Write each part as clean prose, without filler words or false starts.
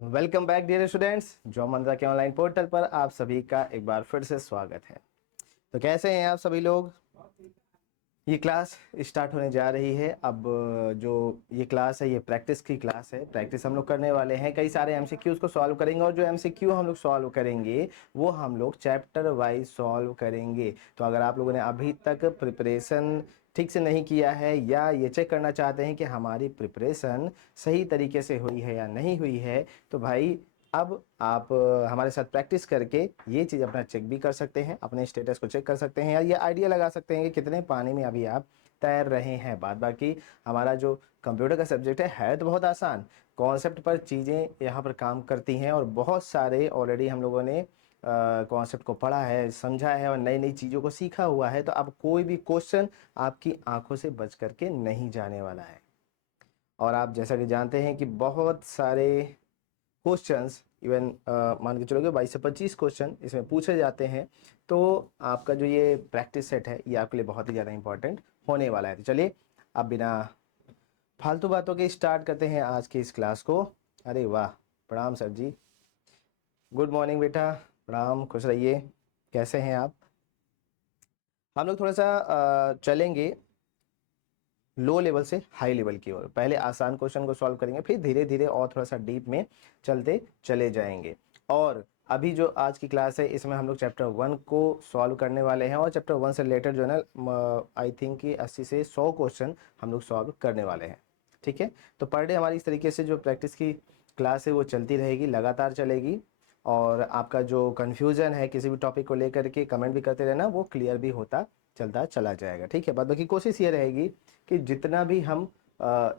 Welcome back dear students. Job Mantra के online portal पर आप सभी का एक बार फिर से स्वागत है। तो कैसे हैं आप सभी लोग? ये क्लास स्टार्ट होने जा रही है। अब जो ये क्लास है ये प्रैक्टिस की क्लास है। प्रैक्टिस हम लोग करने वाले हैं, कई सारे एमसीक्यूज को सॉल्व करेंगे और जो एमसीक्यू हम लोग सॉल्व करेंगे वो हम लोग चैप्टर वाइज सॉल्व करेंगे। तो अगर आप लोगों ने अभी तक प्रिपरेशन ठीक से नहीं किया है या ये चेक करना चाहते हैं कि हमारी प्रिपरेशन सही तरीके से हुई है या नहीं हुई है, तो भाई अब आप हमारे साथ प्रैक्टिस करके ये चीज़ अपना चेक भी कर सकते हैं, अपने स्टेटस को चेक कर सकते हैं या ये आइडिया लगा सकते हैं कि कितने पानी में अभी आप तैर रहे हैं। बात बाकी हमारा जो कंप्यूटर का सब्जेक्ट है तो बहुत आसान, कॉन्सेप्ट पर चीज़ें यहाँ पर काम करती हैं और बहुत सारे ऑलरेडी हम लोगों ने कॉन्सेप्ट को पढ़ा है, समझा है और नई नई चीज़ों को सीखा हुआ है। तो अब कोई भी क्वेश्चन आपकी आंखों से बच करके नहीं जाने वाला है। और आप जैसा कि जानते हैं कि बहुत सारे क्वेश्चंस इवन मान के चलोगे 22 से 25 क्वेश्चन इसमें पूछे जाते हैं। तो आपका जो ये प्रैक्टिस सेट है ये आपके लिए बहुत ही ज़्यादा इंपॉर्टेंट होने वाला है। तो चलिए अब बिना फालतू बातों के स्टार्ट करते हैं आज की इस क्लास को। अरे वाह, प्रणाम सर जी, गुड मॉर्निंग बेटा, प्रणाम, खुश रहिए। कैसे हैं आप? हम लोग थोड़ा सा चलेंगे लो लेवल से हाई लेवल की ओर। पहले आसान क्वेश्चन को सॉल्व करेंगे, फिर धीरे धीरे और थोड़ा सा डीप में चलते चले जाएंगे। और अभी जो आज की क्लास है इसमें हम लोग चैप्टर 1 को सॉल्व करने वाले हैं और चैप्टर 1 से रिलेटेड जो है ना आई थिंक कि 80 से 100 क्वेश्चन हम लोग सॉल्व करने वाले हैं। ठीक है, तो पर डे हमारी इस तरीके से जो प्रैक्टिस की क्लास है वो चलती रहेगी, लगातार चलेगी। और आपका जो कन्फ्यूज़न है किसी भी टॉपिक को लेकर के कमेंट भी करते रहना, वो क्लियर भी होता चलता चला जाएगा। ठीक है, बाद बाकी कोशिश ये रहेगी कि जितना भी हम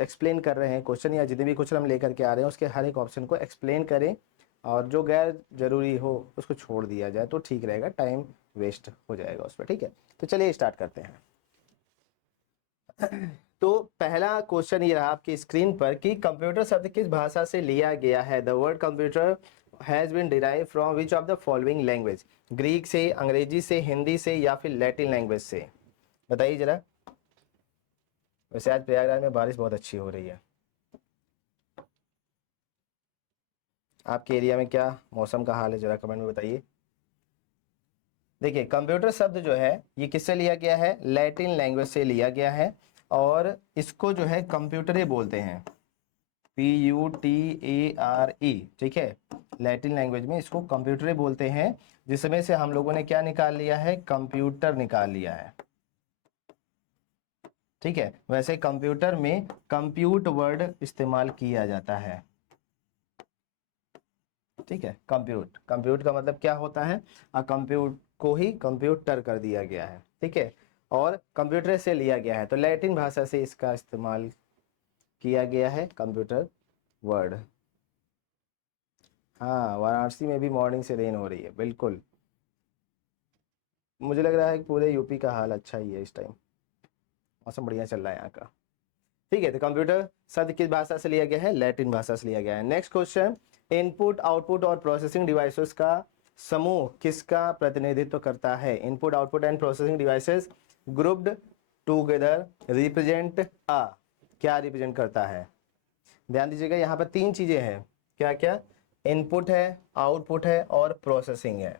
एक्सप्लेन कर रहे हैं क्वेश्चन या जितने भी क्वेश्चन हम लेकर के आ रहे हैं उसके हर एक ऑप्शन को एक्सप्लेन करें और जो गैर जरूरी हो उसको छोड़ दिया जाए तो ठीक रहेगा, टाइम वेस्ट हो जाएगा उस पर। ठीक है, तो चलिए स्टार्ट करते हैं। तो पहला क्वेश्चन ये रहा आपकी स्क्रीन पर कि कंप्यूटर शब्द किस भाषा से लिया गया है। The word computer has been derive from which of the following language. Greek से, अंग्रेजी से, हिंदी से या फिर लैटिन लैंग्वेज से? बताइए जरा। वैसे आज प्रयागराज में बारिश बहुत अच्छी हो रही है। आपके एरिया में क्या मौसम का हाल है, जरा कमेंट में बताइए। देखिए, कंप्यूटर शब्द जो है ये किससे लिया गया है? लैटिन लैंग्वेज से लिया गया है और इसको जो है कंप्यूटरे बोलते हैं, PUTARE। ठीक है, लैटिन लैंग्वेज में इसको कंप्यूटरे बोलते हैं, जिसमें से हम लोगों ने क्या निकाल लिया है? कंप्यूटर निकाल लिया है। ठीक है, वैसे कंप्यूटर में कंप्यूट वर्ड इस्तेमाल किया जाता है। ठीक है, कंप्यूट, कंप्यूट का मतलब क्या होता है? कंप्यूट को ही कंप्यूटर कर दिया गया है। ठीक है, और कंप्यूटर से लिया गया है तो लैटिन भाषा से इसका इस्तेमाल किया गया है, कंप्यूटर वर्ड। हाँ, वाराणसी में भी मॉर्निंग से रेन हो रही है, बिल्कुल। मुझे लग रहा है कि पूरे यूपी का हाल अच्छा ही है इस टाइम, मौसम बढ़िया चल रहा है यहाँ का। ठीक है, तो कंप्यूटर शब्द किस भाषा से लिया गया है? लैटिन भाषा से लिया गया है। नेक्स्ट क्वेश्चन, इनपुट, आउटपुट और प्रोसेसिंग डिवाइसेस का समूह किसका प्रतिनिधित्व करता है? Input, output and processing devices grouped together represent a, क्या रिप्रेजेंट करता है? ध्यान दीजिएगा, यहाँ पर तीन चीजें हैं। क्या क्या? इनपुट है, आउटपुट है और प्रोसेसिंग है।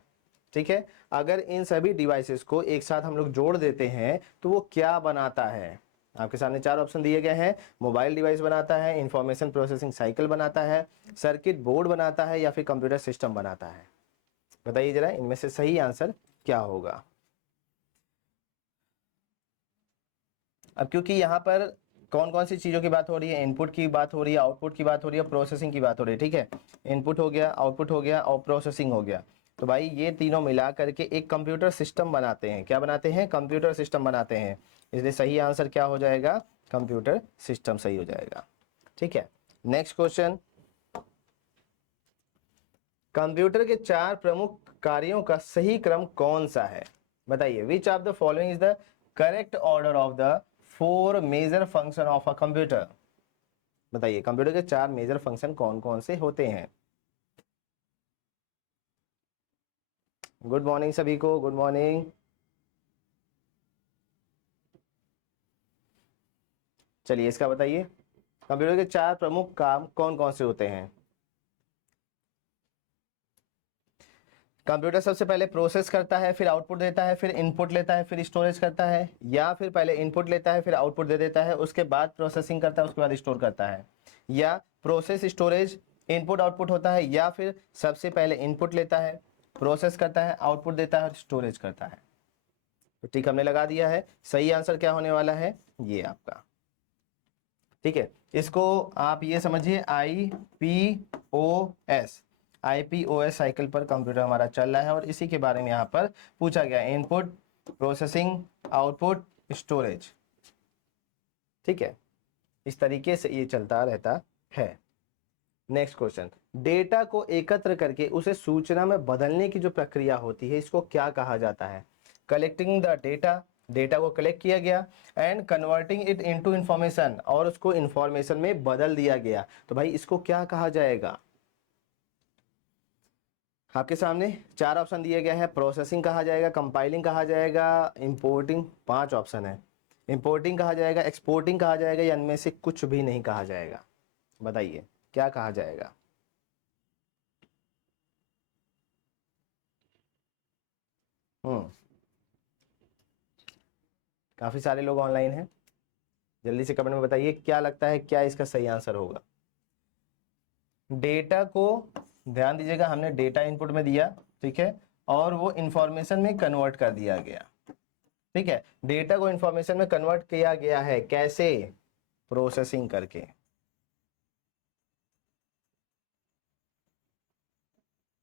ठीक है, अगर इन सभी डिवाइसेस को एक साथ हम लोग जोड़ देते हैं तो वो क्या बनाता है? आपके सामने चार ऑप्शन दिए गए हैं। मोबाइल डिवाइस बनाता है, इंफॉर्मेशन प्रोसेसिंग साइकिल बनाता है, सर्किट बोर्ड बनाता है या फिर कंप्यूटर सिस्टम बनाता है? बताइए जरा, इनमें से सही आंसर क्या होगा? अब क्योंकि यहाँ पर कौन कौन सी चीज़ों की बात हो रही है? इनपुट की बात हो रही है, आउटपुट की बात हो रही है, प्रोसेसिंग की बात हो रही है। ठीक है, इनपुट हो गया, आउटपुट हो गया और प्रोसेसिंग हो गया। तो भाई ये तीनों मिला करके एक कंप्यूटर सिस्टम बनाते हैं। क्या बनाते हैं? कंप्यूटर सिस्टम बनाते हैं। इसलिए सही आंसर क्या हो जाएगा? कंप्यूटर सिस्टम सही हो जाएगा। ठीक है, नेक्स्ट क्वेश्चन, कंप्यूटर के चार प्रमुख कार्यों का सही क्रम कौन सा है? बताइए, which of the following is the correct order of the four major function of a computer? बताइए, कंप्यूटर के चार मेजर फंक्शन कौन कौन से होते हैं? गुड मॉर्निंग सभी को, गुड मॉर्निंग। चलिए इसका बताइए, कंप्यूटर के चार प्रमुख काम कौन कौन से होते हैं? कंप्यूटर सबसे पहले प्रोसेस करता है, फिर आउटपुट देता है, फिर इनपुट लेता है, फिर स्टोरेज करता है, या फिर पहले इनपुट लेता है फिर आउटपुट दे देता है, उसके बाद प्रोसेसिंग करता है, उसके बाद स्टोर करता है, या प्रोसेस स्टोरेज इनपुट आउटपुट होता है, या फिर सबसे पहले इनपुट लेता है, प्रोसेस करता है, आउटपुट देता है और स्टोरेज करता है। तो ठीक हमने लगा दिया है। सही आंसर क्या होने वाला है, ये आपका। ठीक है, इसको आप ये समझिए IPOS, IPOS साइकिल पर कंप्यूटर हमारा चल रहा है और इसी के बारे में यहाँ पर पूछा गया, इनपुट, प्रोसेसिंग, आउटपुट, स्टोरेज। ठीक है, इस तरीके से ये चलता रहता है। नेक्स्ट क्वेश्चन, डेटा को एकत्र करके उसे सूचना में बदलने की जो प्रक्रिया होती है इसको क्या कहा जाता है? कलेक्टिंग द डेटा, डेटा को कलेक्ट किया गया, and converting it into information, और उसको इंफॉर्मेशन में बदल दिया गया, तो भाई इसको क्या कहा जाएगा? आपके सामने 4 ऑप्शन दिए गए हैं। प्रोसेसिंग कहा जाएगा, कंपाइलिंग कहा जाएगा, इंपोर्टिंग, 5 ऑप्शन है, इंपोर्टिंग कहा जाएगा, एक्सपोर्टिंग कहा जाएगा, या इनमें से कुछ भी नहीं कहा जाएगा? बताइए क्या कहा जाएगा? काफी सारे लोग ऑनलाइन हैं, जल्दी से कमेंट में बताइए क्या लगता है क्या इसका सही आंसर होगा। डेटा को, ध्यान दीजिएगा, हमने डेटा इनपुट में दिया, ठीक है, और वो इंफॉर्मेशन में कन्वर्ट कर दिया गया। ठीक है, डेटा को इंफॉर्मेशन में कन्वर्ट किया गया है, कैसे? प्रोसेसिंग करके।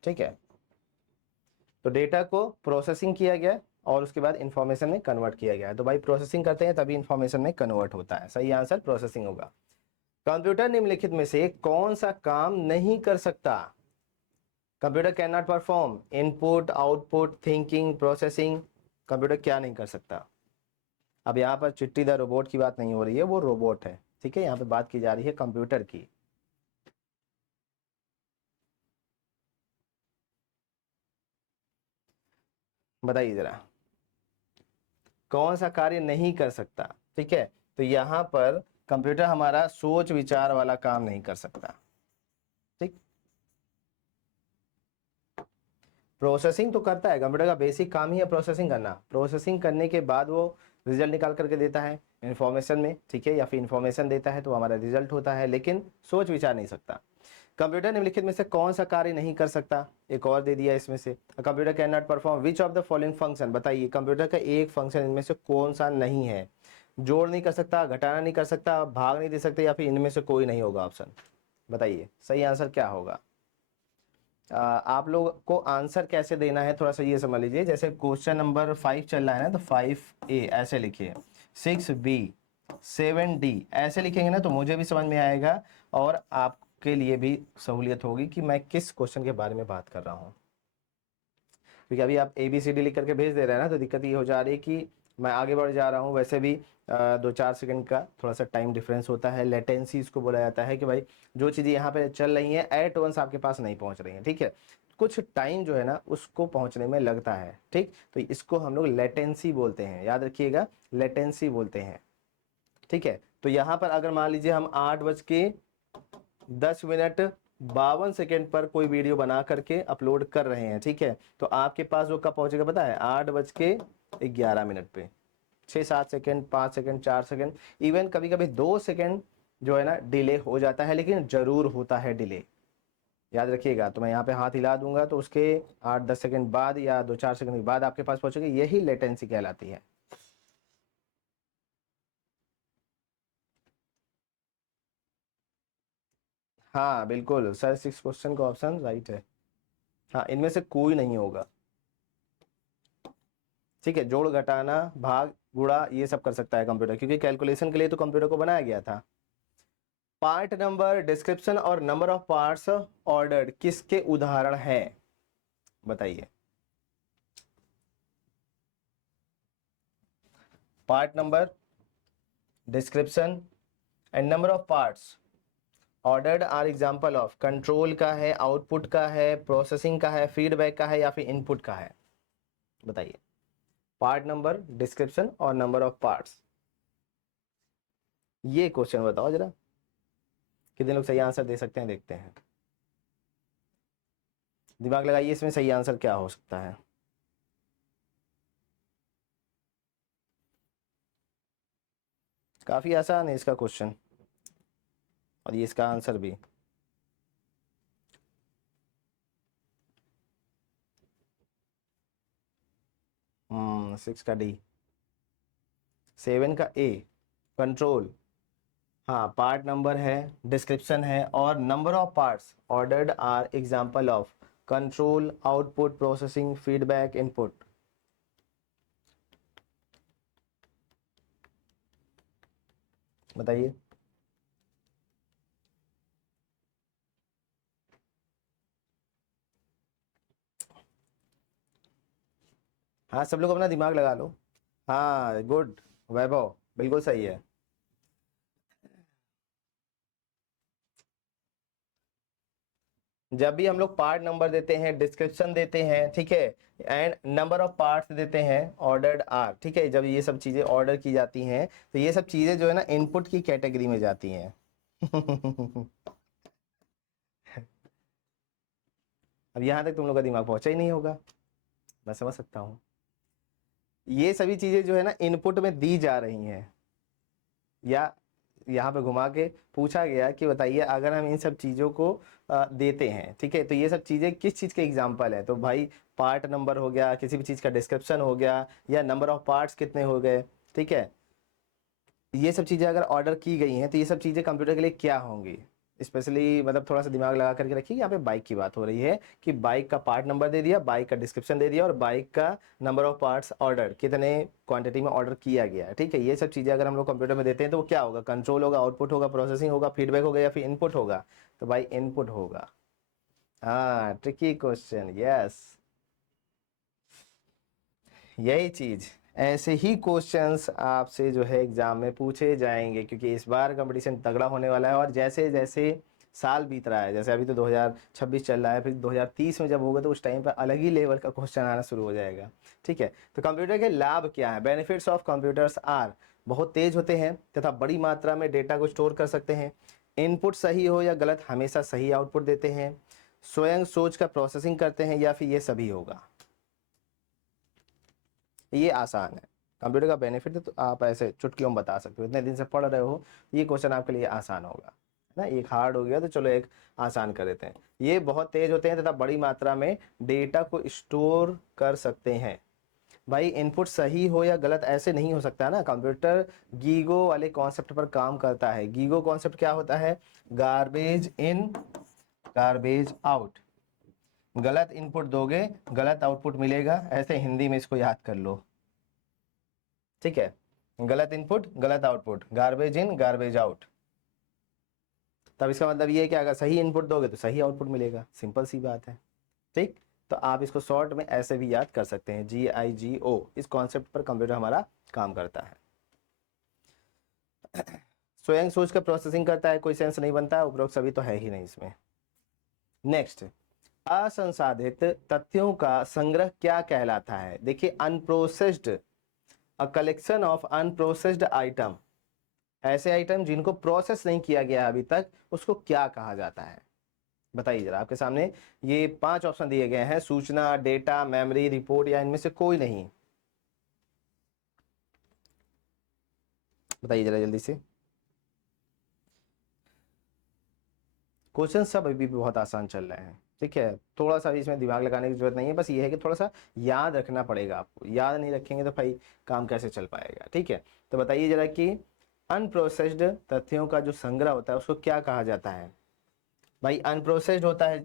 ठीक है, तो डेटा को प्रोसेसिंग किया गया और उसके बाद इंफॉर्मेशन में कन्वर्ट किया गया, तो भाई प्रोसेसिंग करते हैं तभी इंफॉर्मेशन में कन्वर्ट होता है। सही आंसर प्रोसेसिंग होगा। कंप्यूटर निम्नलिखित में से कौन सा काम नहीं कर सकता? Computer can not perform input, output, thinking, processing. Computer क्या नहीं कर सकता? अब यहाँ पर चिट्टी द रोबोट की बात नहीं हो रही है, वो रोबोट है, ठीक है, यहाँ पे बात की जा रही है कंप्यूटर की। बताइए जरा, कौन सा कार्य नहीं कर सकता? ठीक है, तो यहाँ पर कंप्यूटर हमारा सोच विचार वाला काम नहीं कर सकता। ठीक, प्रोसेसिंग तो करता है, कंप्यूटर का बेसिक काम ही है प्रोसेसिंग करना। प्रोसेसिंग करने के बाद वो रिजल्ट निकाल करके देता है इंफॉर्मेशन में, ठीक है, या फिर इंफॉर्मेशन देता है तो हमारा रिजल्ट होता है, लेकिन सोच विचार नहीं सकता। कंप्यूटर निम्नलिखित में से कौन सा कार्य नहीं कर सकता? एक और दे दिया इसमें से, computer can not perform which of the following function. बताइए कंप्यूटर का एक फंक्शन इनमें से कौन सा नहीं है? जोड़ नहीं कर सकता, घटाना नहीं कर सकता, भाग नहीं दे सकते, या फिर इनमें से कोई नहीं होगा ऑप्शन। बताइए सही आंसर क्या होगा? आप लोग को आंसर कैसे देना है थोड़ा सा ये समझ लीजिए। जैसे क्वेश्चन नंबर 5 चल रहा है ना, तो 5A ऐसे लिखिए, 6B, 7D ऐसे लिखेंगे ना तो मुझे भी समझ में आएगा और आपके लिए भी सहूलियत होगी कि मैं किस क्वेश्चन के बारे में बात कर रहा हूँ। क्योंकि अभी आप ABCD लिख करके भेज दे रहे हैं ना, तो दिक्कत ये हो जा रही है कि मैं आगे बढ़ जा रहा हूँ। वैसे भी 2-4 सेकंड का थोड़ा सा टाइम डिफरेंस होता है, लेटेंसी इसको बोला जाता है, कि भाई जो चीज़ें यहाँ पे चल रही हैं एट वंस आपके पास नहीं पहुँच रही हैं, ठीक है, कुछ टाइम जो है ना उसको पहुँचने में लगता है। ठीक, तो इसको हम लोग लेटेंसी बोलते हैं, याद रखिएगा, लेटेंसी बोलते हैं। ठीक है, तो यहाँ पर अगर मान लीजिए हम 8:10:52 पर कोई वीडियो बना करके अपलोड कर रहे हैं, ठीक है, तो आपके पास वो कब पहुंचेगा पता है? 8:11 पे। 6-7 सेकेंड, 5 सेकेंड, 4 सेकेंड, इवन कभी कभी 2 सेकेंड जो है ना डिले हो जाता है, लेकिन जरूर होता है डिले, याद रखिएगा। तो मैं यहाँ पे हाथ हिला दूंगा तो उसके 8-10 सेकेंड बाद या 2-4 सेकेंड के बाद आपके पास पहुंचेगी, यही लेटेंसी कहलाती है। हाँ बिल्कुल सर, 6 क्वेश्चन का ऑप्शन राइट है। हाँ, इनमें से कोई नहीं होगा। ठीक है, जोड़ घटाना भाग गुणा ये सब कर सकता है कंप्यूटर, क्योंकि कैलकुलेशन के लिए तो कंप्यूटर को बनाया गया था। पार्ट नंबर, डिस्क्रिप्शन और नंबर ऑफ पार्ट्स ऑर्डर्ड किसके उदाहरण हैं? बताइए। Part number, description and number of parts ordered are example of. Control का है, आउटपुट का है, प्रोसेसिंग का है, फीडबैक का है, या फिर इनपुट का है? बताइए। पार्ट नंबर, डिस्क्रिप्शन और नंबर ऑफ पार्ट्स, ये क्वेश्चन बताओ जरा, कितने लोग सही आंसर दे सकते हैं, देखते हैं। दिमाग लगाइए, इसमें सही आंसर क्या हो सकता है। काफी आसान है इसका क्वेश्चन, और ये इसका आंसर भी। 6 का डी, 7 का ए, कंट्रोल। हाँ, पार्ट नंबर है, डिस्क्रिप्शन है, और number of parts ordered are example of control, output, processing, feedback, input. बताइए। हाँ, सब लोग अपना दिमाग लगा लो। हाँ, गुड वैभव, बिल्कुल सही है। जब भी हम लोग पार्ट नंबर देते हैं, डिस्क्रिप्शन देते हैं, ठीक है, एंड नंबर ऑफ पार्ट्स देते हैं, ऑर्डर्ड आर, ठीक है, जब ये सब चीजें ऑर्डर की जाती हैं तो ये सब चीजें जो है ना इनपुट की कैटेगरी में जाती हैं। अब यहाँ तक तुम लोग का दिमाग पहुंचा ही नहीं होगा, मैं समझ सकता हूँ। ये सभी चीजें जो है ना इनपुट में दी जा रही हैं, या यहाँ पे घुमा के पूछा गया कि बताइए अगर हम इन सब चीज़ों को देते हैं, ठीक है, तो ये सब चीज़ें किस चीज़ के एग्जाम्पल है, तो भाई पार्ट नंबर हो गया, किसी भी चीज़ का डिस्क्रिप्शन हो गया, या नंबर ऑफ पार्ट्स कितने हो गए, ठीक है। ये सब चीज़ें अगर ऑर्डर की गई हैं तो ये सब चीज़ें कंप्यूटर के लिए क्या होंगी, स्पेशली मतलब थोड़ा सा दिमाग लगा करके रखिए। यहाँ पे बाइक की बात हो रही है कि बाइक का पार्ट नंबर दे दिया, बाइक का डिस्क्रिप्शन दे दिया, और बाइक का नंबर ऑफ पार्ट्स ऑर्डर, कितने क्वांटिटी में ऑर्डर किया गया है, ठीक है। ये सब चीज़ें अगर हम लोग कंप्यूटर में देते हैं तो वो क्या होगा, कंट्रोल होगा, आउटपुट होगा, प्रोसेसिंग होगा, फीडबैक होगा, या फिर इनपुट होगा, तो भाई इनपुट होगा। हाँ, ट्रिकी क्वेश्चन, यस, यही चीज। ऐसे ही क्वेश्चंस आपसे जो है एग्जाम में पूछे जाएंगे, क्योंकि इस बार कंपटीशन तगड़ा होने वाला है, और जैसे जैसे साल बीत रहा है, जैसे अभी तो 2026 चल रहा है, फिर 2030 में जब होगा तो उस टाइम पर अलग ही लेवल का क्वेश्चन आना शुरू हो जाएगा, ठीक है। तो कंप्यूटर के लाभ क्या है, बेनिफिट्स ऑफ कंप्यूटर्स आर, बहुत तेज होते हैं तथा बड़ी मात्रा में डेटा को स्टोर कर सकते हैं, इनपुट सही हो या गलत हमेशा सही आउटपुट देते हैं, स्वयं सोच का प्रोसेसिंग करते हैं, या फिर ये सभी होगा। ये आसान है, कंप्यूटर का बेनिफिट है, तो आप ऐसे चुटकियों में बता सकते हो, इतने दिन से पढ़ रहे हो, ये क्वेश्चन आपके लिए आसान होगा, है ना। एक हार्ड हो गया तो चलो एक आसान कर देते हैं। ये बहुत तेज होते हैं तथा बड़ी मात्रा में डेटा को स्टोर कर सकते हैं। भाई इनपुट सही हो या गलत ऐसे नहीं हो सकता ना, कंप्यूटर गीगो वाले कॉन्सेप्ट पर काम करता है। गीगो कॉन्सेप्ट क्या होता है, गार्बेज इन गार्बेज आउट, गलत इनपुट दोगे गलत आउटपुट मिलेगा, ऐसे हिंदी में इसको याद कर लो, ठीक है। गलत इनपुट गलत output, garbage in garbage out. तब इसका मतलब ये है कि अगर सही इनपुट दोगे तो सही आउटपुट मिलेगा, सिंपल सी बात है, ठीक। तो आप इसको शॉर्ट में ऐसे भी याद कर सकते हैं, GIGO, इस कॉन्सेप्ट पर कंप्यूटर हमारा काम करता है। स्वयं सोच कर प्रोसेसिंग करता है, कोई सेंस नहीं बनता है, उपरोक्त सभी तो है ही नहीं इसमें। नेक्स्ट, असंसाधित तथ्यों का संग्रह क्या कहलाता है। देखिए, unprocessed, a collection of unprocessed item, ऐसे आइटम जिनको प्रोसेस नहीं किया गया अभी तक, उसको क्या कहा जाता है। बताइए जरा, आपके सामने ये 5 ऑप्शन दिए गए हैं, सूचना, डेटा, मेमोरी, रिपोर्ट, या इनमें से कोई नहीं। बताइए जरा जल्दी से। क्वेश्चन सब अभी भी बहुत आसान चल रहे हैं, ठीक है, थोड़ा सा भी इसमें दिमाग लगाने की जरूरत नहीं है, बस ये है कि थोड़ा सा याद रखना पड़ेगा आपको, याद नहीं रखेंगे तो भाई काम कैसे चल पाएगा, ठीक है। तो बताइए जरा कि अनप्रोसेस्ड तथ्यों का जो संग्रह होता है उसको क्या कहा जाता है। भाई अनप्रोसेस्ड होता है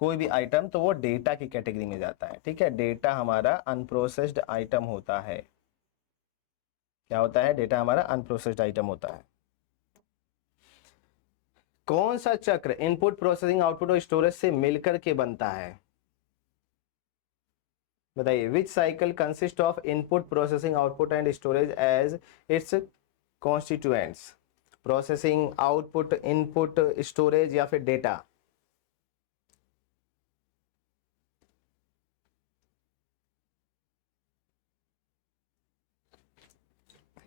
कोई भी आइटम तो वो डेटा की कैटेगरी में जाता है, ठीक है, डेटा हमारा अनप्रोसेस्ड आइटम होता है। क्या होता है, डेटा हमारा अनप्रोसेस्ड आइटम होता है। कौन सा चक्र इनपुट, प्रोसेसिंग, आउटपुट और स्टोरेज से मिलकर के बनता है। बताइए, which cycle consist of input, processing, output and storage as its constituents. Processing, output, input, storage, या फिर डेटा।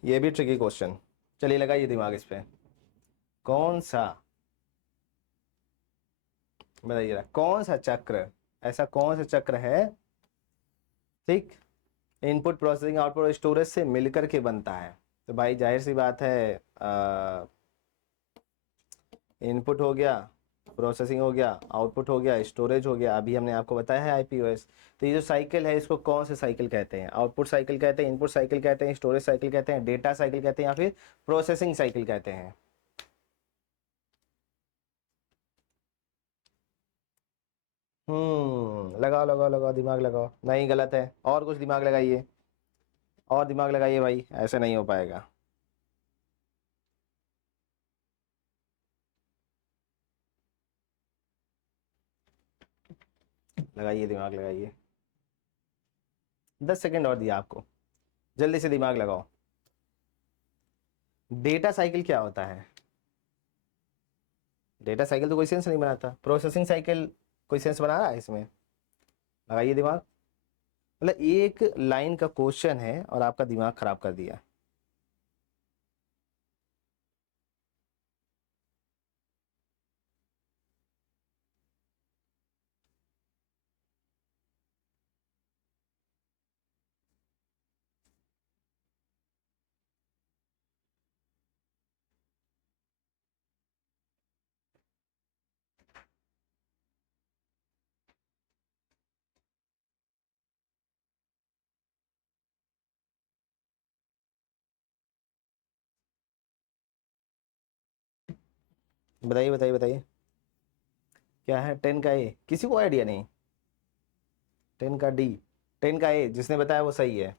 ये भी ट्रिकी क्वेश्चन, चलिए लगाइए दिमाग इस पे। कौन सा, बताइए जरा, कौन सा चक्र ऐसा कौन सा चक्र है, ठीक, इनपुट प्रोसेसिंग आउटपुट और स्टोरेज से मिलकर के बनता है। तो भाई जाहिर सी बात है, इनपुट हो गया, प्रोसेसिंग हो गया, आउटपुट हो गया, स्टोरेज हो गया, अभी हमने आपको बताया है आईपीओएस। तो ये जो साइकिल है इसको कौन से साइकिल कहते हैं? आउटपुट साइकिल कहते हैं, इनपुट साइकिल कहते हैं, स्टोरेज साइकिल कहते हैं, डेटा साइकिल कहते हैं, या फिर प्रोसेसिंग साइकिल कहते हैं? लगाओ लगाओ लगाओ, दिमाग लगाओ। नहीं, गलत है, और कुछ दिमाग लगाइए, और दिमाग लगाइए भाई, ऐसे नहीं हो पाएगा। लगाइए, दिमाग लगाइए। 10 सेकंड और दिया आपको, जल्दी से दिमाग लगाओ। डेटा साइकिल क्या होता है? डेटा साइकिल तो कोई सेंस नहीं बनाता। प्रोसेसिंग साइकिल कोई सेंस बना रहा है इसमें? लगाइए दिमाग। मतलब एक लाइन का क्वेश्चन है और आपका दिमाग खराब कर दिया। बताइए बताइए बताइए, क्या है? 10 का ए, किसी को आइडिया नहीं? 10 का डी, 10 का ए, जिसने बताया वो सही है।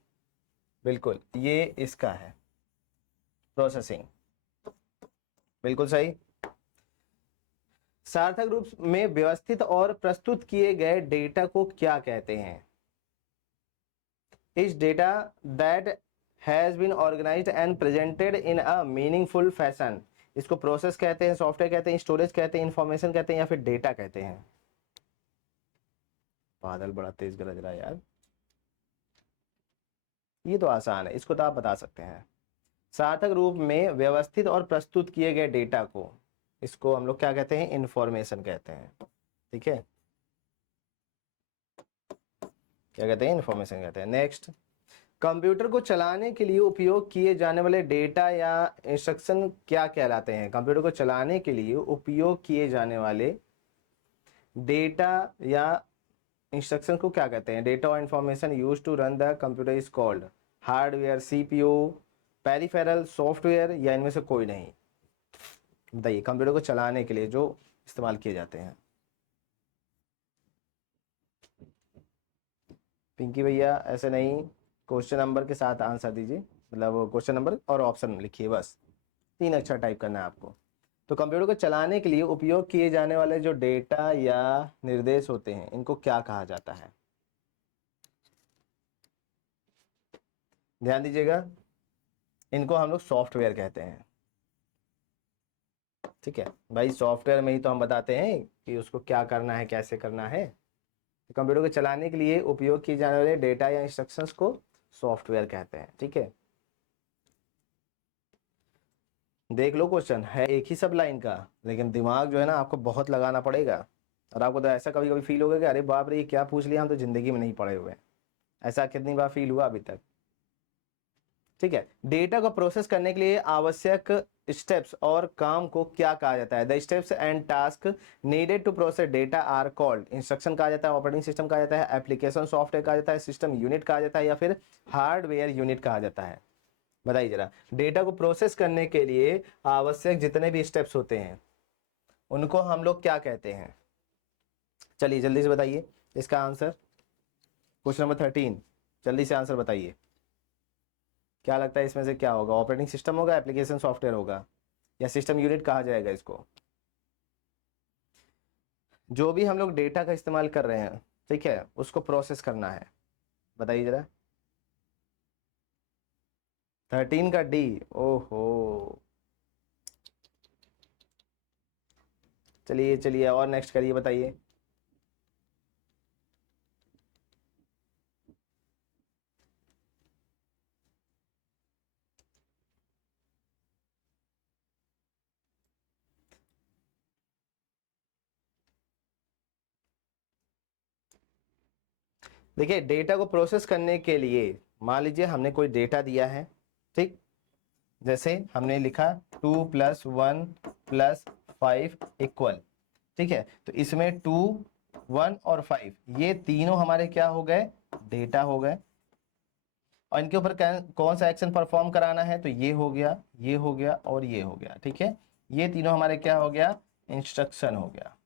बिल्कुल, ये इसका है, प्रोसेसिंग। बिल्कुल सही। सार्थक रूप में व्यवस्थित और प्रस्तुत किए गए डेटा को क्या कहते हैं? Is data that has been organised and presented in a meaningful fashion. इसको प्रोसेस कहते हैं, सॉफ्टवेयर कहते हैं, स्टोरेज कहते हैं, इंफॉर्मेशन कहते हैं, या फिर डेटा कहते हैं? बादल बड़ा तेज गरज रहा है यार। ये तो आसान है, इसको तो आप बता सकते हैं। सार्थक रूप में व्यवस्थित और प्रस्तुत किए गए डेटा को, इसको हम लोग क्या कहते हैं? इंफॉर्मेशन कहते हैं। ठीक है, क्या कहते हैं? इंफॉर्मेशन कहते हैं। नेक्स्ट, कंप्यूटर को चलाने के लिए उपयोग किए जाने वाले डेटा या इंस्ट्रक्शन क्या कहलाते हैं? कंप्यूटर को चलाने के लिए उपयोग किए जाने वाले डेटा या इंस्ट्रक्शन को क्या कहते हैं? डेटा और information use to run the computer is called hardware, CPU, peripheral, software, या इनमें से कोई नहीं? बताइए, कंप्यूटर को चलाने के लिए जो इस्तेमाल किए जाते हैं। पिंकी भैया ऐसे नहीं, क्वेश्चन नंबर के साथ आंसर दीजिए, मतलब क्वेश्चन नंबर और ऑप्शन लिखिए, बस 3 अक्षर टाइप करना है आपको। तो कंप्यूटर को चलाने के लिए उपयोग किए जाने वाले जो डेटा या निर्देश होते हैं, इनको क्या कहा जाता है? ध्यान दीजिएगा, इनको हम लोग सॉफ्टवेयर कहते हैं। ठीक है भाई, सॉफ्टवेयर में ही तो हम बताते हैं कि उसको क्या करना है, कैसे करना है। तो कंप्यूटर को चलाने के लिए उपयोग किए जाने वाले डेटा या इंस्ट्रक्शंस को सॉफ्टवेयर कहते हैं। ठीक है, देख लो, क्वेश्चन है एक ही सब लाइन का, लेकिन दिमाग जो है ना आपको बहुत लगाना पड़ेगा। और आपको तो ऐसा कभी कभी फील होगा कि अरे बाप रे, ये क्या पूछ लिया, हम तो जिंदगी में नहीं पढ़े हुए हैं। ऐसा कितनी बार फील हुआ अभी तक? ठीक है, डेटा को प्रोसेस करने के लिए आवश्यक स्टेप्स और काम को क्या कहा जाता है? The steps and task needed to process data are called instruction कहा जाता है, ऑपरेटिंग सिस्टम कहा जाता है, एप्लीकेशन सॉफ्टवेयर कहा जाता है, सिस्टम यूनिट कहा जाता है, या फिर हार्डवेयर यूनिट कहा जाता है? बताइए जरा, डेटा को प्रोसेस करने के लिए आवश्यक जितने भी स्टेप्स होते हैं उनको हम लोग क्या कहते हैं? चलिए जल्दी से बताइए इसका आंसर। क्वेश्चन नंबर 13, जल्दी से आंसर बताइए। क्या लगता है इसमें से क्या होगा? ऑपरेटिंग सिस्टम होगा, एप्लीकेशन सॉफ्टवेयर होगा, या सिस्टम यूनिट कहा जाएगा इसको? जो भी हम लोग डेटा का इस्तेमाल कर रहे हैं, ठीक है, उसको प्रोसेस करना है। बताइए जरा। 13 का डी, ओहो। चलिए चलिए, और नेक्स्ट करिए, बताइए। देखिए डेटा को प्रोसेस करने के लिए मान लीजिए हमने कोई डेटा दिया है, ठीक, जैसे हमने लिखा 2 + 1 + 5 =, ठीक है, तो इसमें 2, 1 और 5 ये तीनों हमारे क्या हो गए, डेटा हो गए, और इनके ऊपर कौन सा एक्शन परफॉर्म कराना है, तो ये हो गया, ये हो गया और ये हो गया, ठीक है, ये तीनों हमारे क्या हो गया, इंस्ट्रक्शन हो गया,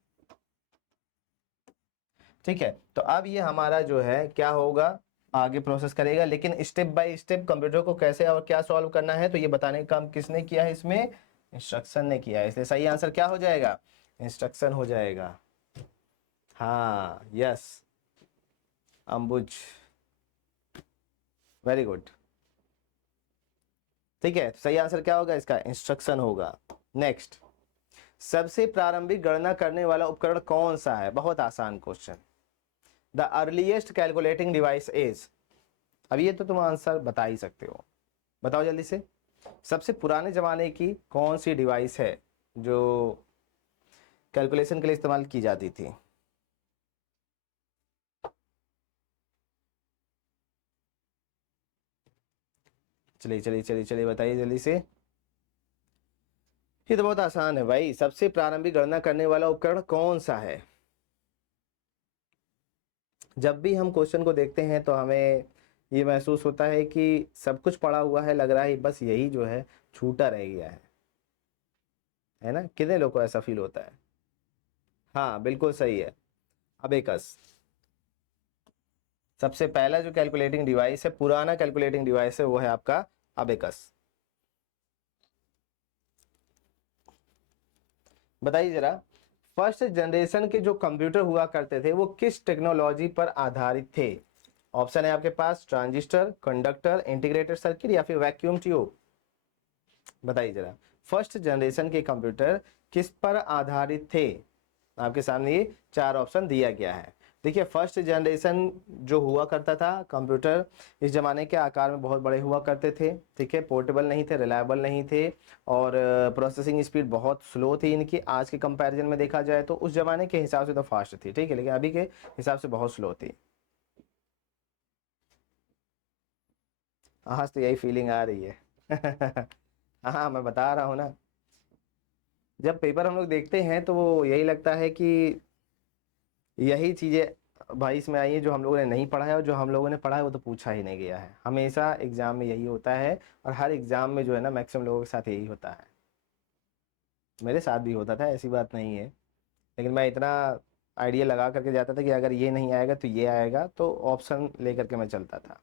ठीक है। तो अब ये हमारा जो है क्या होगा, आगे प्रोसेस करेगा, लेकिन स्टेप बाय स्टेप कंप्यूटर को कैसे और क्या सॉल्व करना है, तो ये बताने का काम किसने किया है, इसमें इंस्ट्रक्शन ने किया है, इसलिए सही आंसर क्या हो जाएगा, इंस्ट्रक्शन हो जाएगा। हाँ, यस अंबुज, वेरी गुड, ठीक है, सही आंसर क्या होगा इसका, इंस्ट्रक्शन होगा। नेक्स्ट, सबसे प्रारंभिक गणना करने वाला उपकरण कौन सा है, बहुत आसान question. The earliest calculating device is, अब ये तो तुम आंसर बता ही सकते हो, बताओ जल्दी से, सबसे पुराने जमाने की कौन सी डिवाइस है जो कैलकुलेशन के लिए इस्तेमाल की जाती थी। चलिए चलिए चलिए चलिए बताइए जल्दी से, ये तो बहुत आसान है भाई, सबसे प्रारंभिक गणना करने वाला उपकरण कौन सा है। जब भी हम क्वेश्चन को देखते हैं तो हमें ये महसूस होता है कि सब कुछ पढ़ा हुआ है, लग रहा है बस यही जो है छूटा रह गया है ना, कितने लोगों को ऐसा फील होता है। हाँ बिल्कुल सही है, अबेकस, सबसे पहला जो कैलकुलेटिंग डिवाइस है, पुराना कैलकुलेटिंग डिवाइस है, वो है आपका अबेकस। बताइए जरा, फर्स्ट जनरेशन के जो कंप्यूटर हुआ करते थे वो किस टेक्नोलॉजी पर आधारित थे। ऑप्शन है आपके पास, ट्रांजिस्टर, कंडक्टर, इंटीग्रेटेड सर्किट या फिर वैक्यूम ट्यूब। बताइए जरा, फर्स्ट जनरेशन के कंप्यूटर किस पर आधारित थे। आपके सामने ये चार ऑप्शन दिया गया है। देखिए फर्स्ट जनरेशन जो हुआ करता था कंप्यूटर, इस जमाने के आकार में बहुत बड़े हुआ करते थे, ठीक है, पोर्टेबल नहीं थे, रिलायबल नहीं थे, और प्रोसेसिंग स्पीड बहुत स्लो थी इनकी, आज के कंपैरिजन में देखा जाए तो उस जमाने के हिसाब से तो फास्ट थी, ठीक है, लेकिन अभी के हिसाब से बहुत स्लो थी। आज तो यही फीलिंग आ रही है हाँ मैं बता रहा हूँ ना, जब पेपर हम लोग देखते हैं तो वो यही लगता है कि यही चीजें भाई इसमें आई है जो हम लोगों ने नहीं पढ़ा है, और जो हम लोगों ने पढ़ा है वो तो पूछा ही नहीं गया है। हमेशा एग्जाम में यही होता है, और हर एग्जाम में जो है ना मैक्सिमम लोगों के साथ यही होता है, मेरे साथ भी होता था, ऐसी बात नहीं है, लेकिन मैं इतना आइडिया लगा करके जाता था कि अगर ये नहीं आएगा तो ये आएगा, तो ऑप्शन लेकर के मैं चलता था।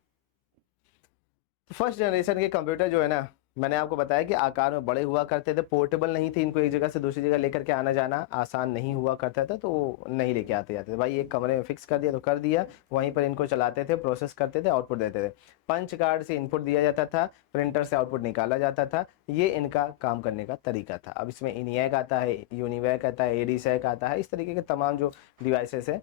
फर्स्ट जनरेशन के कंप्यूटर जो है ना, मैंने आपको बताया कि आकार में बड़े हुआ करते थे, पोर्टेबल नहीं थे, इनको एक जगह से दूसरी जगह लेकर के आना जाना आसान नहीं हुआ करता था, तो नहीं लेके आते जाते थे भाई, एक कमरे में फिक्स कर दिया तो कर दिया, वहीं पर इनको चलाते थे, प्रोसेस करते थे, आउटपुट देते थे। पंच कार्ड से इनपुट दिया जाता था, प्रिंटर से आउटपुट निकाला जाता था, ये इनका काम करने का तरीका था। अब इसमें इनियक आता है, यूनिवैक आता है, एडीसैक आता है, इस तरीके के तमाम जो डिवाइसेस है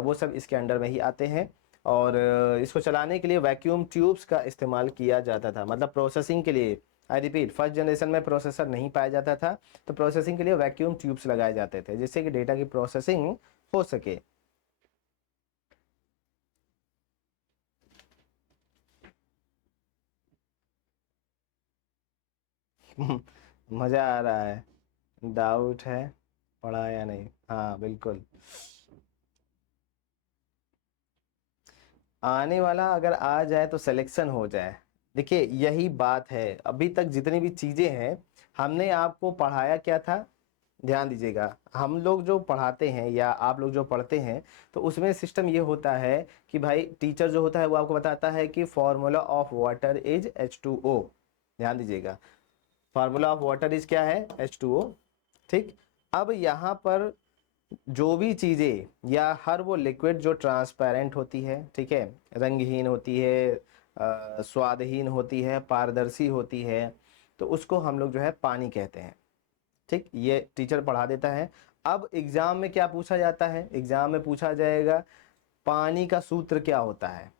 वो सब इसके अंडर में ही आते हैं, और इसको चलाने के लिए वैक्यूम ट्यूब्स का इस्तेमाल किया जाता था, मतलब प्रोसेसिंग के लिए। आई रिपीट, फर्स्ट जनरेशन में प्रोसेसर नहीं पाया जाता था, तो प्रोसेसिंग के लिए वैक्यूम ट्यूब्स लगाए जाते थे जिससे कि डेटा की प्रोसेसिंग हो सके। मजा आ रहा है, डाउट है, पढ़ा या नहीं, हाँ बिल्कुल, आने वाला अगर आ जाए तो सिलेक्शन हो जाए। देखिए यही बात है, अभी तक जितनी भी चीजें हैं हमने आपको पढ़ाया क्या था, ध्यान दीजिएगा, हम लोग जो पढ़ाते हैं या आप लोग जो पढ़ते हैं, तो उसमें सिस्टम ये होता है कि भाई टीचर जो होता है वो आपको बताता है कि formula of water is H2O। ध्यान दीजिएगा, फार्मूला ऑफ वाटर इज क्या है, H2O, ठीक। अब यहाँ पर जो भी चीज़ें या हर वो लिक्विड जो ट्रांसपेरेंट होती है, ठीक है, रंगहीन होती है, स्वादहीन होती है, पारदर्शी होती है, तो उसको हम लोग जो है पानी कहते हैं, ठीक, ये टीचर पढ़ा देता है। अब एग्जाम में क्या पूछा जाता है, एग्जाम में पूछा जाएगा पानी का सूत्र क्या होता है,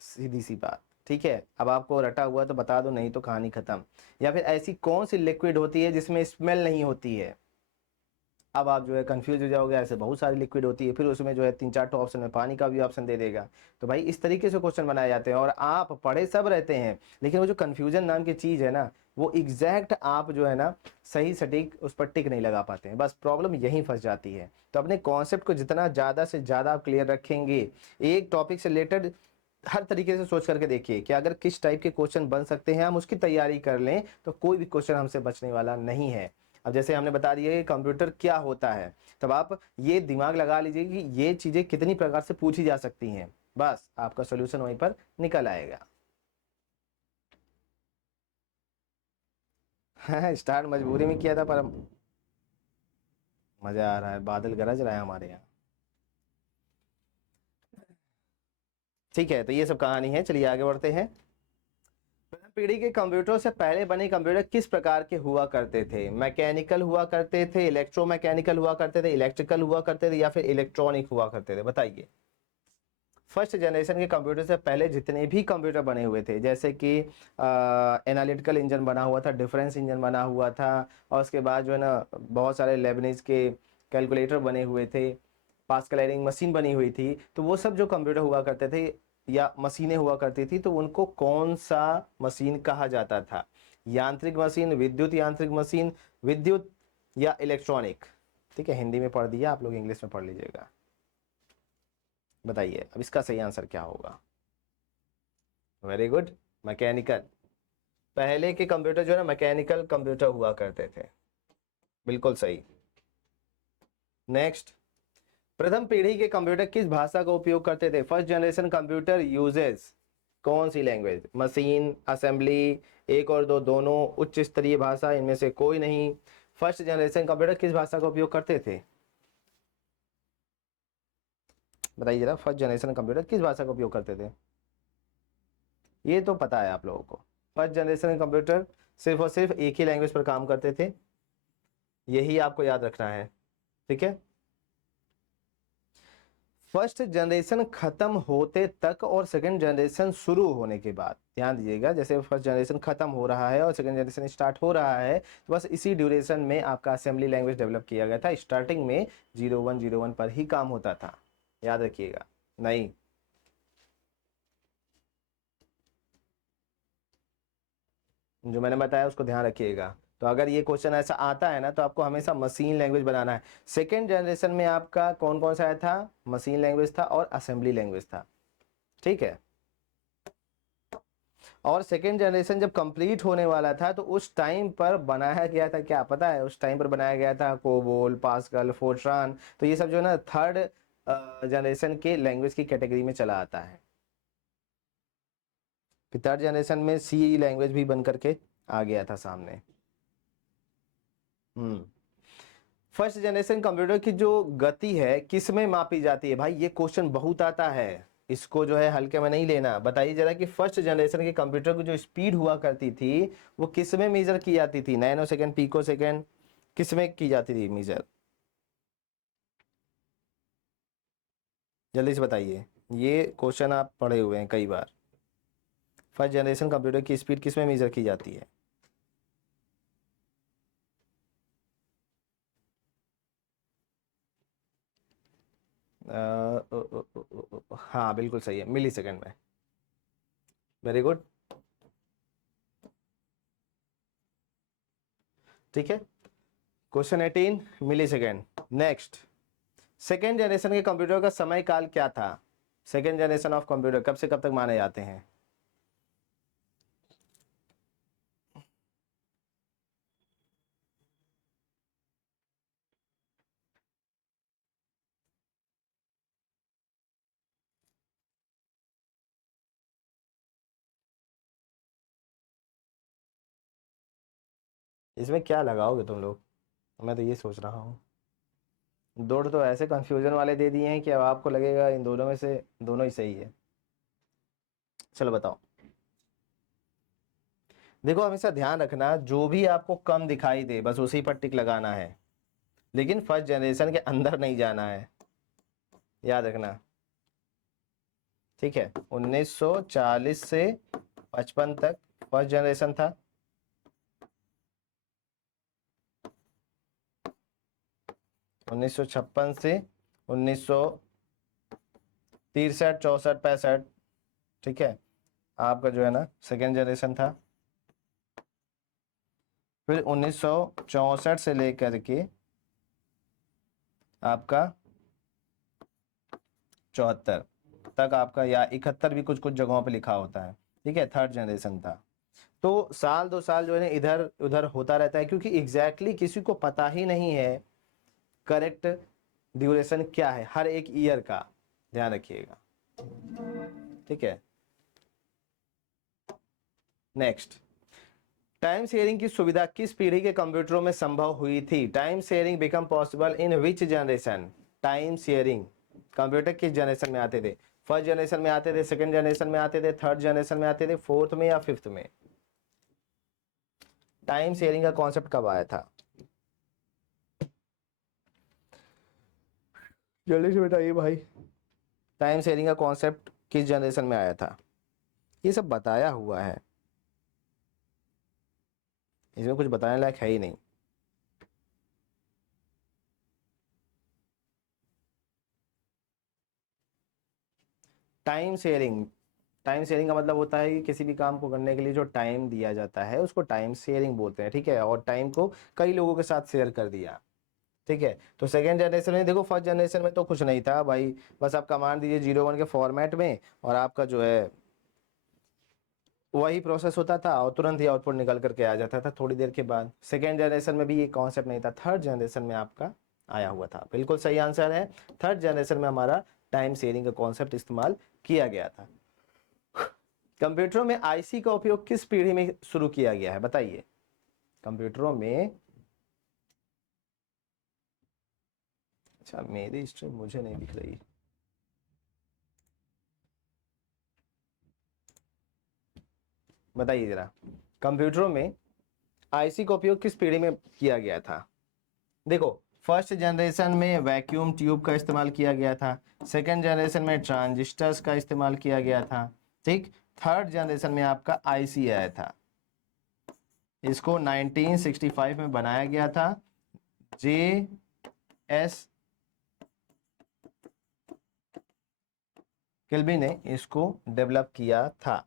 सीधी सी बात, ठीक है, अब आपको रटा हुआ तो बता दो, नहीं तो कहानी खत्म। या फिर ऐसी कौन सी लिक्विड होती है जिसमें स्मेल नहीं होती है, अब आप जो है कंफ्यूज हो जाओगे, ऐसे बहुत सारी लिक्विड होती है, फिर उसमें जो है 3-4 तो ऑप्शन में पानी का भी ऑप्शन दे देगा। तो भाई इस तरीके से क्वेश्चन बनाए जाते हैं, और आप पढ़े सब रहते हैं, लेकिन वो जो कन्फ्यूजन नाम की चीज़ है ना, वो एग्जैक्ट आप जो है ना सही सटीक उस पर टिक नहीं लगा पाते हैं, बस प्रॉब्लम यहीं फंस जाती है। तो अपने कॉन्सेप्ट को जितना ज़्यादा से ज़्यादा आप क्लियर रखेंगे, एक टॉपिक से रिलेटेड हर तरीके से सोच करके देखिए कि अगर किस टाइप के क्वेश्चन बन सकते हैं, हम उसकी तैयारी कर लें तो कोई भी क्वेश्चन हमसे बचने वाला नहीं है। अब जैसे हमने बता दिया कि कंप्यूटर क्या होता है, तब आप ये दिमाग लगा लीजिए कि ये चीज़ें कितनी प्रकार से पूछी जा सकती हैं, बस आपका सोल्यूशन वहीं पर निकल आएगा। स्टार्ट मजबूरी में किया था, पर मजा आ रहा है, बादल गरज रहा है हमारे यहाँ। ठीक है, तो ये सब कहानी है, चलिए आगे बढ़ते हैं। प्रथम पीढ़ी के कंप्यूटर से पहले बने कंप्यूटर किस प्रकार के हुआ करते थे? मैकेनिकल हुआ करते थे, इलेक्ट्रोमैकेनिकल हुआ करते थे, इलेक्ट्रिकल हुआ करते थे, या फिर इलेक्ट्रॉनिक हुआ करते थे? बताइए। फर्स्ट जनरेशन के कंप्यूटर से पहले जितने भी कंप्यूटर बने हुए थे, जैसे कि एनालिटिकल इंजन बना हुआ था, डिफरेंस इंजन बना हुआ था, और उसके बाद जो है ना बहुत सारे लेबनीज के कैलकुलेटर बने हुए थे, पास्कल मशीन बनी हुई थी, तो वो सब जो कंप्यूटर हुआ करते थे या मशीनें हुआ करती थी, तो उनको कौन सा मशीन कहा जाता था? यांत्रिक मशीन, विद्युत यांत्रिक मशीन, विद्युत या इलेक्ट्रॉनिक? ठीक है, हिंदी में पढ़ दिया, आप लोग इंग्लिश में पढ़ लीजिएगा। बताइए अब इसका सही आंसर क्या होगा? Very good, mechanical. पहले के कंप्यूटर जो है ना मैकेनिकल कंप्यूटर हुआ करते थे, बिल्कुल सही। नेक्स्ट, प्रथम पीढ़ी के कंप्यूटर किस भाषा का उपयोग करते थे? फर्स्ट जनरेशन कंप्यूटर यूजेस कौन सी लैंग्वेज? मशीन, असेंबली, एक और दो, दोनों, उच्च स्तरीय भाषा, इनमें से कोई नहीं। फर्स्ट जनरेशन कंप्यूटर किस भाषा का उपयोग करते थे? बताइए जरा, फर्स्ट जनरेशन कंप्यूटर किस भाषा का उपयोग करते थे? ये तो पता है आप लोगों को, फर्स्ट जनरेशन कंप्यूटर सिर्फ और सिर्फ एक ही लैंग्वेज पर काम करते थे, यही आपको याद रखना है। ठीक है, फर्स्ट जनरेशन खत्म होते तक और सेकंड जनरेशन शुरू होने के बाद, ध्यान दीजिएगा, जैसे फर्स्ट जनरेशन खत्म हो रहा है और सेकंड जनरेशन स्टार्ट हो रहा है, तो बस इसी ड्यूरेशन में आपका असेंबली लैंग्वेज डेवलप किया गया था। स्टार्टिंग में 0101 पर ही काम होता था, याद रखिएगा। नहीं, जो मैंने बताया उसको ध्यान रखिएगा। तो अगर ये क्वेश्चन ऐसा आता है ना, तो आपको हमेशा मशीन लैंग्वेज बनाना है। सेकेंड जनरेशन में आपका कौन कौन सा आया था? मशीन लैंग्वेज था और असेंबली लैंग्वेज था। ठीक है, और सेकेंड जनरेशन जब कंप्लीट होने वाला था, तो उस टाइम पर बनाया गया था, क्या पता है? उस टाइम पर बनाया गया था कोबोल, पास्कल, फोर्ट्रान। तो ये सब जो है ना थर्ड जनरेशन के लैंग्वेज की कैटेगरी में चला आता है। फिर थर्ड जनरेशन में सी लैंग्वेज भी बन करके आ गया था सामने। हम्म, फर्स्ट जनरेशन कंप्यूटर की जो गति है किस में मापी जाती है? भाई ये क्वेश्चन बहुत आता है, इसको जो है हल्के में नहीं लेना। बताइए जरा कि फर्स्ट जनरेशन के कंप्यूटर की जो स्पीड हुआ करती थी, वो किस में मेजर की जाती थी? नैनो सेकंड, पिको सेकंड, किस में की जाती थी मेजर? जल्दी से बताइए, ये क्वेश्चन आप पढ़े हुए हैं कई बार। फर्स्ट जनरेशन कंप्यूटर की स्पीड किस में मेजर की जाती है? हाँ बिल्कुल सही है, मिली सेकंड में। Very good. ठीक है, क्वेश्चन 18, मिली सेकेंड। नेक्स्ट, सेकेंड जनरेशन के कंप्यूटर का समय काल क्या था? सेकेंड जनरेशन ऑफ कंप्यूटर कब से कब तक माने जाते हैं? इसमें क्या लगाओगे तुम लोग, मैं तो ये सोच रहा हूँ। दौड़ तो ऐसे कंफ्यूजन वाले दे दिए हैं कि अब आपको लगेगा इन दोनों में से दोनों ही सही है। चलो बताओ। देखो हमेशा ध्यान रखना, जो भी आपको कम दिखाई दे बस उसी पर टिक लगाना है, लेकिन फर्स्ट जनरेशन के अंदर नहीं जाना है, याद रखना। ठीक है, 1940 से 55 तक फर्स्ट जनरेशन था। 1956 से 1963, 64, 65, ठीक है, आपका जो है ना सेकेंड जनरेशन था। फिर 1964 से लेकर के आपका 74 तक आपका, या 71 भी कुछ कुछ जगहों पे लिखा होता है, ठीक है, थर्ड जनरेशन था। तो साल 2 साल जो है ना इधर उधर होता रहता है, क्योंकि एग्जैक्टली किसी को पता ही नहीं है करेक्ट ड्यूरेशन क्या है हर एक ईयर का, ध्यान रखिएगा, ठीक है। नेक्स्ट, टाइम शेयरिंग की सुविधा किस पीढ़ी के कंप्यूटरों में संभव हुई थी? Time sharing become possible in which generation? Time sharing computer किस जनरेशन में आते थे? फर्स्ट जनरेशन में आते थे, सेकंड जनरेशन में आते थे, थर्ड जनरेशन में आते थे, फोर्थ में या फिफ्थ में? टाइम शेयरिंग का कॉन्सेप्ट कब आया था? जल्दी से बताइए भाई, टाइम शेयरिंग का कॉन्सेप्ट किस जनरेशन में आया था? ये सब बताया हुआ है, इसमें कुछ बताने लायक है ही नहीं। टाइम शेयरिंग का मतलब होता है कि किसी भी काम को करने के लिए जो टाइम दिया जाता है उसको टाइम शेयरिंग बोलते हैं, ठीक है, और टाइम को कई लोगों के साथ शेयर कर दिया, ठीक है। तो सेकेंड जनरेशन में देखो, फर्स्ट जनरेशन में तो कुछ नहीं था भाई, बस आप कमांड दीजिए 01 के फॉर्मेट में और आपका जो है वही प्रोसेस होता था और तुरंत ही आउटपुट निकल करके आ जाता था थोड़ी देर के बाद। सेकेंड जनरेशन में भी ये कॉन्सेप्ट नहीं था, थर्ड जनरेशन में आपका आया हुआ था। बिल्कुल सही आंसर है, थर्ड जनरेशन में हमारा टाइम शेयरिंग का कॉन्सेप्ट इस्तेमाल किया गया था। कंप्यूटरों में आईसी का उपयोग किस पीढ़ी में शुरू किया गया है, बताइए? कंप्यूटरों में, अच्छा मेरी हिस्ट्री मुझे नहीं दिख रही, बताइए जरा। कंप्यूटरों में आईसी का उपयोग किस पीढ़ी में किया गया था? देखो, फर्स्ट जनरेशन में वैक्यूम ट्यूब का इस्तेमाल किया गया था, सेकेंड जनरेशन में ट्रांजिस्टर्स का इस्तेमाल किया गया था, ठीक। थर्ड जनरेशन में आपका आईसी आया था, इसको 1965 में बनाया गया था, जे एस किल्बी ने इसको डेवलप किया था,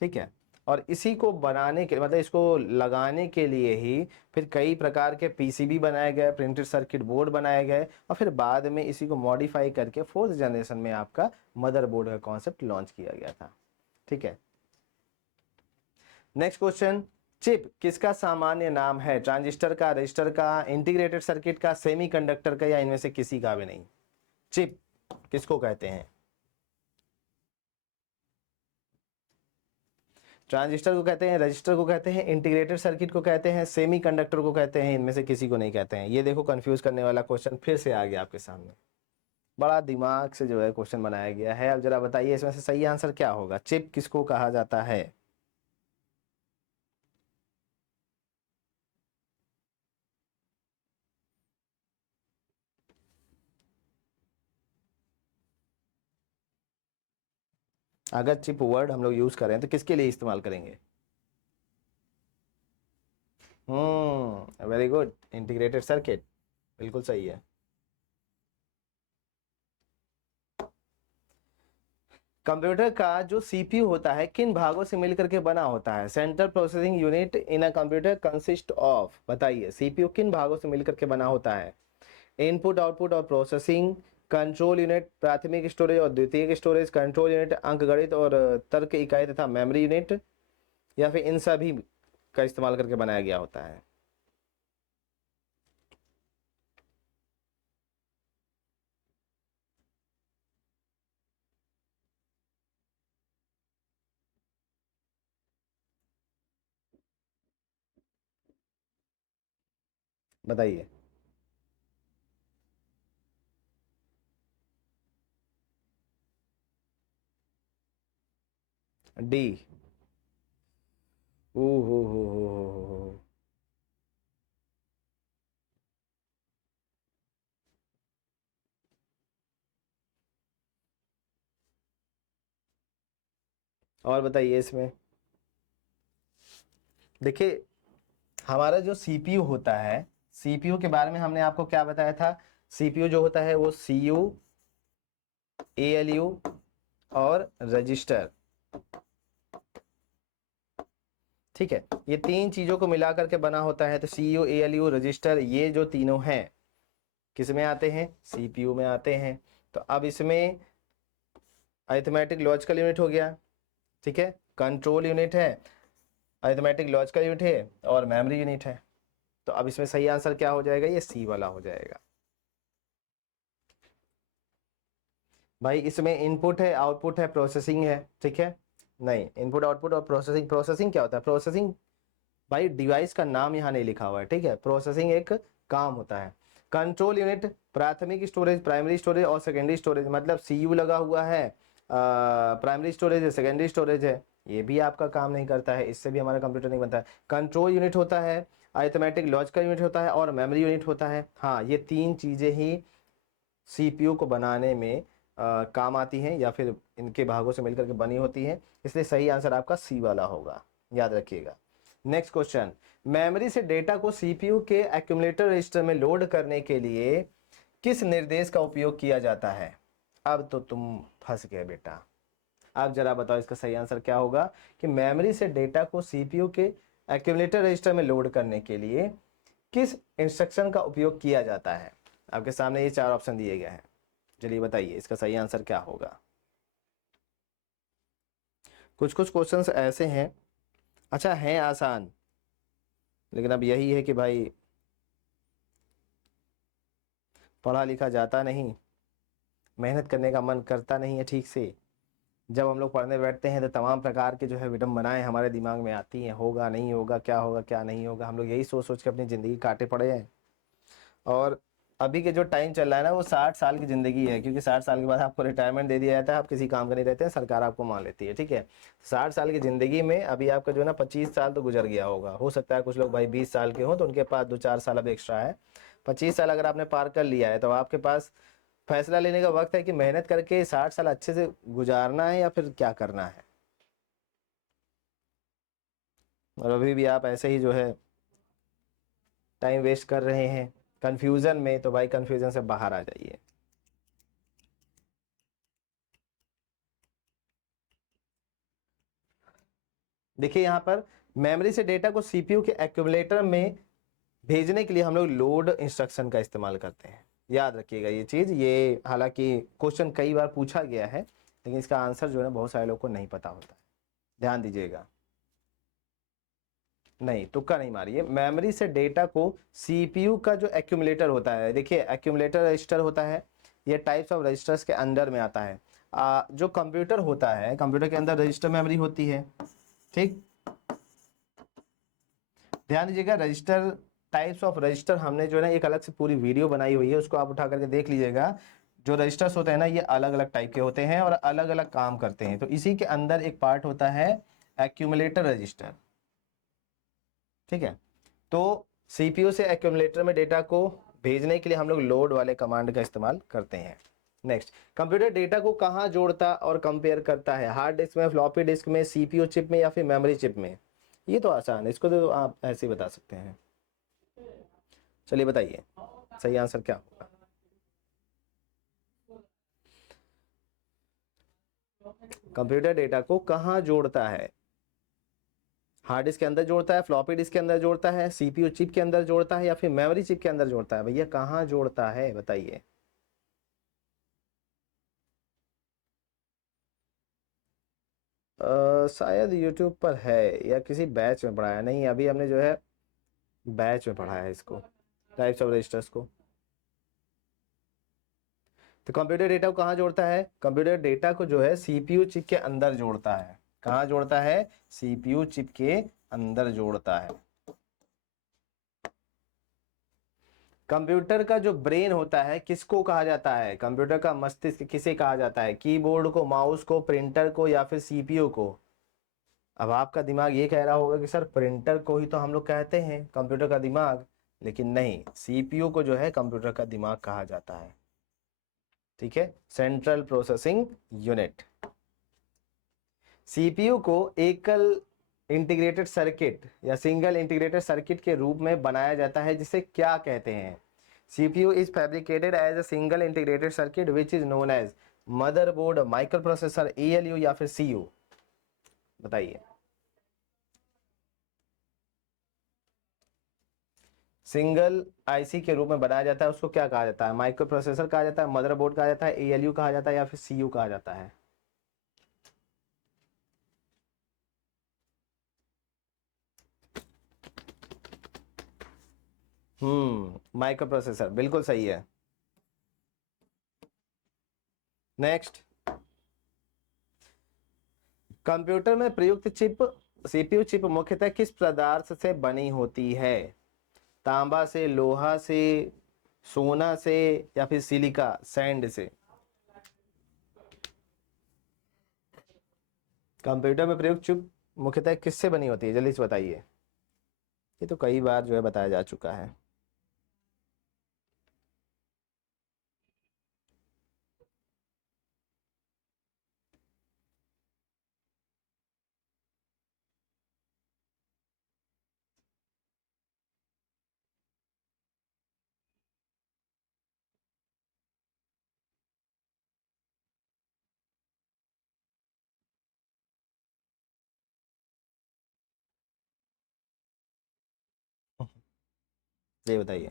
ठीक है। और इसी को बनाने के मतलब इसको लगाने के लिए ही फिर कई प्रकार के पीसीबी बनाए गए, प्रिंटेड सर्किट बोर्ड बनाए गए, और फिर बाद में इसी को मॉडिफाई करके फोर्थ जनरेशन में आपका मदरबोर्ड का कॉन्सेप्ट लॉन्च किया गया था, ठीक है। नेक्स्ट क्वेश्चन, चिप किसका सामान्य नाम है? ट्रांजिस्टर का, रजिस्टर का, इंटीग्रेटेड सर्किट का, सेमीकंडक्टर का, या इनमें से किसी का भी नहीं? चिप किसको कहते हैं? ट्रांजिस्टर को कहते हैं, रजिस्टर को कहते हैं, इंटीग्रेटेड सर्किट को कहते हैं, सेमीकंडक्टर को कहते हैं, इनमें से किसी को नहीं कहते हैं। ये देखो कंफ्यूज करने वाला क्वेश्चन फिर से आ गया आपके सामने, बड़ा दिमाग से जो है क्वेश्चन बनाया गया है। अब जरा बताइए इसमें से सही आंसर क्या होगा? चिप किसको कहा जाता है? अगर चिप वर्ड हम लोग यूज करें तो किसके लिए इस्तेमाल करेंगे? वेरी गुड, इंटीग्रेटेड सर्किट, बिल्कुल सही है। कंप्यूटर का जो सीपीयू होता है किन भागों से मिलकर के बना होता है? Central processing unit in a computer consist of, बताइए सीपीयू किन भागों से मिलकर के बना होता है? इनपुट, आउटपुट और प्रोसेसिंग, कंट्रोल यूनिट, प्राथमिक स्टोरेज और द्वितीयक स्टोरेज, कंट्रोल यूनिट, अंकगणित और तर्क इकाई तथा मेमोरी यूनिट, या फिर इन सभी का इस्तेमाल करके बनाया गया होता है? बताइए। डी। ओ हो। और बताइए इसमें, देखिए हमारा जो सीपीयू होता है, सीपीयू के बारे में हमने आपको क्या बताया था, सीपीयू जो होता है वो सीयू, एएलयू और रजिस्टर, ठीक है, ये तीन चीजों को मिला करके बना होता है। तो सीयू, एएलयू, रजिस्टर, ये जो तीनों हैं किस में आते हैं, सीपीयू में आते हैं। तो अब इसमें अरिथमेटिक लॉजिकल यूनिट हो गया, ठीक है, कंट्रोल यूनिट है, अरिथमेटिक लॉजिकल यूनिट है और मेमोरी यूनिट है। तो अब इसमें सही आंसर क्या हो जाएगा, ये सी वाला हो जाएगा। भाई इसमें इनपुट है, आउटपुट है, प्रोसेसिंग है, ठीक है, नहीं इनपुट आउटपुट और प्रोसेसिंग, प्रोसेसिंग क्या होता है, प्रोसेसिंग भाई डिवाइस का नाम यहाँ नहीं लिखा हुआ है, ठीक है, प्रोसेसिंग एक काम होता है। कंट्रोल यूनिट प्राथमिक स्टोरेज, प्राइमरी स्टोरेज और सेकेंडरी स्टोरेज, मतलब सीयू लगा हुआ है, प्राइमरी स्टोरेज है, सेकेंडरी स्टोरेज है, ये भी आपका काम नहीं करता है, इससे भी हमारा कंप्यूटर नहीं बनता है। कंट्रोल यूनिट होता है, अरिथमेटिक लॉजिकल यूनिट होता है और मेमोरी यूनिट होता है। हाँ, ये तीन चीजें ही सीपीयू को बनाने में काम आती हैं या फिर इनके भागों से मिलकर के बनी होती हैं, इसलिए सही आंसर आपका सी वाला होगा, याद रखिएगा। नेक्स्ट क्वेश्चन, मेमोरी से डेटा को सीपीयू के एक्यूमुलेटर रजिस्टर में लोड करने के लिए किस निर्देश का उपयोग किया जाता है। अब तो तुम फंस गए बेटा, अब जरा बताओ इसका सही आंसर क्या होगा कि मेमोरी से डेटा को सीपीयू के एक्यूमुलेटर रजिस्टर में लोड करने के लिए किस इंस्ट्रक्शन का उपयोग किया जाता है। आपके सामने ये चार ऑप्शन दिए गए हैं, चलिए बताइए इसका सही आंसर क्या होगा। कुछ कुछ क्वेश्चंस ऐसे हैं, अच्छा हैं आसान, लेकिन अब यही है कि भाई पढ़ा लिखा जाता नहीं, मेहनत करने का मन करता नहीं है ठीक से। जब हम लोग पढ़ने बैठते हैं तो तमाम प्रकार के जो है विडंबनाएं हमारे दिमाग में आती हैं, होगा नहीं होगा, क्या होगा क्या नहीं होगा, हम लोग यही सोच सोच के अपनी ज़िंदगी काटे पड़े हैं। और अभी के जो टाइम चल रहा है ना वो 60 साल की ज़िंदगी है, क्योंकि 60 साल के बाद आपको रिटायरमेंट दे दिया जाता है, आप किसी काम का नहीं रहते हैं, सरकार आपको मान लेती है, ठीक है। 60 साल की ज़िंदगी में अभी आपका जो है ना 25 साल तो गुजर गया होगा, हो सकता है कुछ लोग भाई 20 साल के हों तो उनके पास 2-4 साल अब एक्स्ट्रा है। 25 साल अगर आपने पार कर लिया है तो आपके पास फैसला लेने का वक्त है कि मेहनत करके 60 साल अच्छे से गुजारना है या फिर क्या करना है। और अभी भी आप ऐसे ही जो है टाइम वेस्ट कर रहे हैं कंफ्यूजन में, तो भाई कंफ्यूजन से बाहर आ जाइए। देखिए यहाँ पर मेमोरी से डेटा को सीपीयू के एक्यूमुलेटर में भेजने के लिए हम लोग लोड इंस्ट्रक्शन का इस्तेमाल करते हैं, याद रखिएगा ये चीज़। ये हालांकि क्वेश्चन कई बार पूछा गया है, लेकिन इसका आंसर जो है बहुत सारे लोग को नहीं पता होता है, ध्यान दीजिएगा। नहीं, तुक्का नहीं मारिए। मेमोरी से डेटा को सीपीयू का जो एक्यूमुलेटर होता है, देखिए एक्यूमुलेटर रजिस्टर होता है, ये टाइप्स ऑफ रजिस्टर्स के अंडर में आता है। जो कंप्यूटर होता है, कंप्यूटर के अंदर रजिस्टर मेमोरी होती है, ठीक, ध्यान दीजिएगा। रजिस्टर, टाइप्स ऑफ रजिस्टर हमने जो है ना एक अलग से पूरी वीडियो बनाई हुई है, उसको आप उठा करके देख लीजिएगा। जो रजिस्टर्स होते हैं ना ये अलग अलग टाइप के होते हैं और अलग अलग काम करते हैं। तो इसी के अंदर एक पार्ट होता है एक्यूमुलेटर रजिस्टर, ठीक है। तो सीपीयू से एक्यूमुलेटर में डेटा को भेजने के लिए हम लोग लोड वाले कमांड का इस्तेमाल करते हैं। नेक्स्ट, कंप्यूटर डेटा को कहाँ जोड़ता और कंपेयर करता है, हार्ड डिस्क में, फ्लॉपी डिस्क में, सीपीयू चिप में या फिर मेमोरी चिप में। ये तो आसान है, इसको तो आप ऐसे ही बता सकते हैं। चलिए बताइए सही आंसर क्या होगा। कंप्यूटर डेटा को कहाँ जोड़ता है, हार्ड डिस्क के अंदर जोड़ता है, फ्लॉपी डिस्क के अंदर जोड़ता है, सीपीयू चिप के अंदर जोड़ता है या फिर मेमोरी चिप के अंदर जोड़ता है। भैया कहाँ जोड़ता है बताइए। शायद यूट्यूब पर है या किसी बैच में पढ़ाया, नहीं अभी हमने जो है बैच में पढ़ा है इसको, टाइप्स ऑफ रजिस्टर्स को। तो कंप्यूटर डेटा को कहाँ जोड़ता है, कंप्यूटर डेटा को जो है सीपीयू चिप के अंदर जोड़ता है। कहाँ जोड़ता है, सीपीयू चिप के अंदर जोड़ता है। कंप्यूटर का जो ब्रेन होता है किसको कहा जाता है, कंप्यूटर का मस्तिष्क किसे कहा जाता है, कीबोर्ड को, माउस को, प्रिंटर को या फिर सीपीयू को। अब आपका दिमाग ये कह रहा होगा कि सर प्रिंटर को ही तो हम लोग कहते हैं कंप्यूटर का दिमाग, लेकिन नहीं, सीपीयू को जो है कंप्यूटर का दिमाग कहा जाता है, ठीक है, सेंट्रल प्रोसेसिंग यूनिट। सीपीयू को एकल इंटीग्रेटेड सर्किट या सिंगल इंटीग्रेटेड सर्किट के रूप में बनाया जाता है, जिसे क्या कहते हैं? CPU is fabricated as a single integrated circuit which is known as motherboard, microprocessor, ALU या फिर सीयू। बताइए। सिंगल आईसी के रूप में बनाया जाता है, उसको क्या कहा जाता है? माइक्रो प्रोसेसर कहा जाता है, मदरबोर्ड कहा जाता है, ईएलयू कहा जाता है या फिर सीयू कहा जाता है? माइक्रो प्रोसेसर बिल्कुल सही है। नेक्स्ट, कंप्यूटर में प्रयुक्त चिप सीपीयू चिप मुख्यतः किस पदार्थ से बनी होती है? तांबा से, लोहा से, सोना से या फिर सिलिका सैंड से? कंप्यूटर में प्रयुक्त चिप मुख्यतः किससे बनी होती है? जल्दी से बताइए। ये तो कई बार जो है बताया जा चुका है। ये बताइए।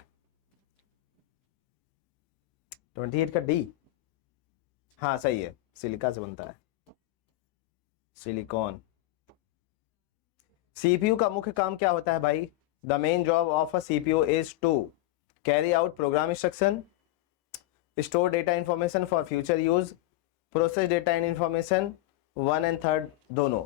28 का डी। हाँ सही है, सिलिका से बनता है, सिलिकॉन। सीपीयू का मुख्य काम क्या होता है भाई? The main job of a CPU is to carry out program instruction, store data information for future use, process data and information, one and third दोनों।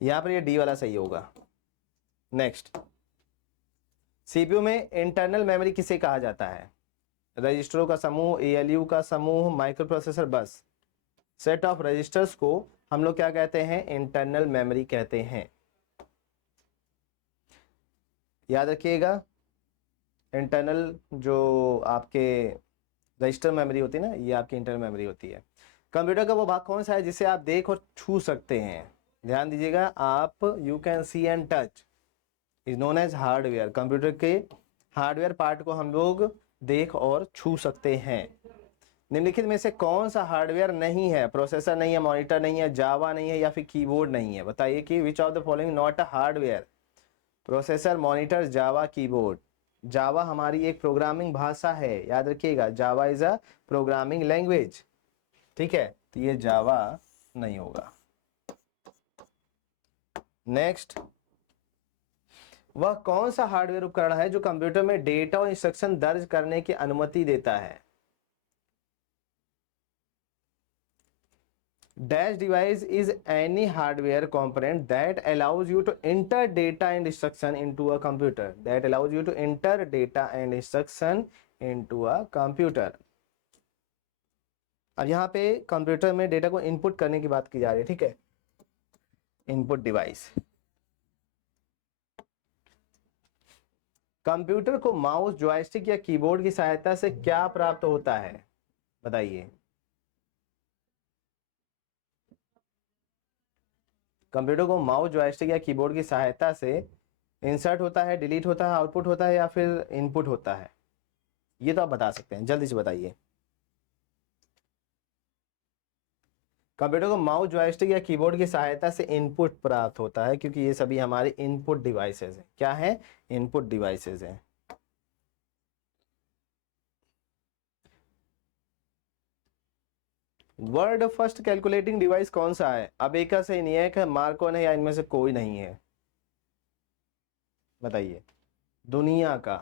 यहां पर ये डी वाला सही होगा। नेक्स्ट, सीपीयू में इंटरनल मेमोरी किसे कहा जाता है? रजिस्टरों का समूह, एएलयू का समूह, माइक्रो प्रोसेसर बस। सेट ऑफ रजिस्टर्स को हम लोग क्या कहते हैं? इंटरनल मेमोरी कहते हैं। याद रखिएगा, इंटरनल जो आपके रजिस्टर मेमोरी होती है ना, ये आपकी इंटरनल मेमोरी होती है। कंप्यूटर का वो भाग कौन सा है जिसे आप देख और छू सकते हैं? ध्यान दीजिएगा आप, you can see and touch is known as hardware. Computer के हार्डवेयर पार्ट को हम लोग देख और छू सकते हैं। निम्नलिखित में से कौन सा हार्डवेयर नहीं है? प्रोसेसर नहीं है, मॉनिटर नहीं है, जावा नहीं है या फिर कीबोर्ड नहीं है? बताइए कि which of the following not a hardware? Processor, monitor, Java, keyboard. Java हमारी एक प्रोग्रामिंग भाषा है, याद रखिएगा, Java is a programming language. ठीक है, तो ये जावा नहीं होगा। नेक्स्ट, वह कौन सा हार्डवेयर उपकरण है जो कंप्यूटर में डेटा और इंस्ट्रक्शन दर्ज करने की अनुमति देता है? Dash device is any hardware component that allows you to enter data and instruction into a computer. That allows you to enter data and instruction into a computer. अब यहाँ पे कंप्यूटर में डेटा को इनपुट करने की बात की जा रही है, ठीक है? Input device. कंप्यूटर को माउस, जॉयस्टिक या कीबोर्ड की सहायता से क्या प्राप्त होता है? बताइए। कंप्यूटर को माउस, जॉयस्टिक या कीबोर्ड की सहायता से इंसर्ट होता है, डिलीट होता है, आउटपुट होता है या फिर इनपुट होता है? ये तो आप बता सकते हैं, जल्दी से बताइए। कंप्यूटर को माउस, जॉयस्टिक या कीबोर्ड की सहायता से इनपुट प्राप्त होता है, क्योंकि ये सभी हमारे इनपुट डिवाइसेस हैं। क्या है? इनपुट डिवाइसेस हैं। वर्ल्ड फर्स्ट कैलकुलेटिंग डिवाइस कौन सा है? अबेकस है, ENIAC है, मार्कोन है या इनमें से कोई नहीं है? बताइए। दुनिया का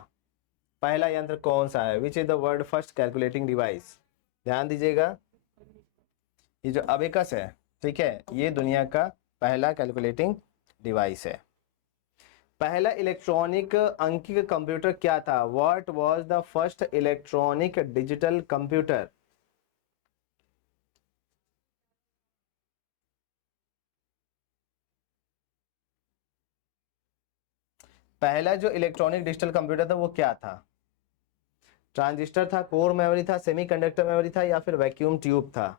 पहला यंत्र कौन सा है? Which is the world first calculating device? ध्यान दीजिएगा, ये जो अबेकस है, ठीक है, ये दुनिया का पहला कैलकुलेटिंग डिवाइस है। पहला इलेक्ट्रॉनिक अंकित कंप्यूटर क्या था? What was the first electronic digital computer? पहला जो इलेक्ट्रॉनिक डिजिटल कंप्यूटर था वो क्या था? ट्रांजिस्टर था, कोर मेमोरी था, सेमीकंडक्टर मेमोरी था, या फिर वैक्यूम ट्यूब था?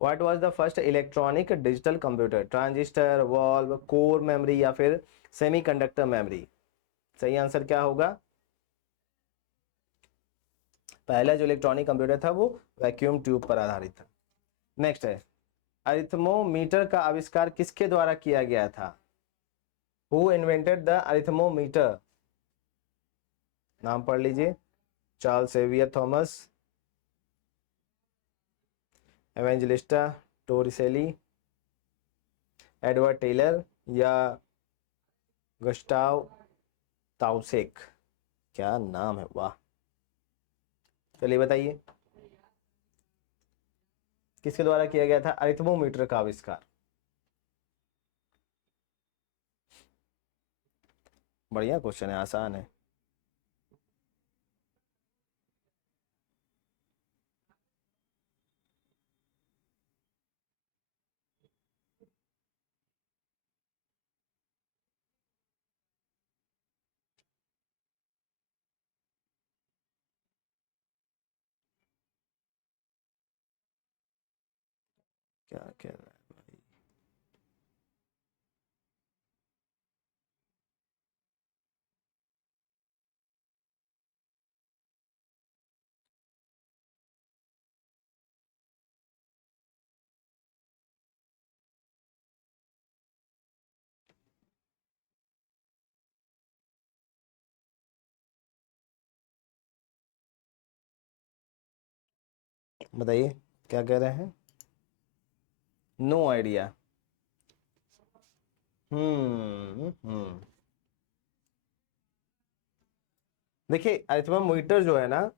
What was the first electronic digital computer? Transistor, valve, core memory, या फिर सेमीकंडक्टर मेमोरी? सही आंसर क्या होगा? पहला जो इलेक्ट्रॉनिक कंप्यूटर था वो वैक्यूम ट्यूब पर आधारित था। नेक्स्ट है, अरिथमोमीटर का आविष्कार किसके द्वारा किया गया था? Who invented the arithmometer? नाम पढ़ लीजिए। Charles Xavier Thomas, Evangelista Torricelli, Edward Taylor, या गुस्टाव ताउसेक? क्या नाम है, वाह। चलिए बताइए, किसके द्वारा किया गया था अरिथमोमीटर का आविष्कार? बढ़िया क्वेश्चन है, आसान है। क्या कह रहा है भाई? बताइए क्या कह रहे हैं? No idea. हम्म। देखिए, अरिथमेटिक जो है ना,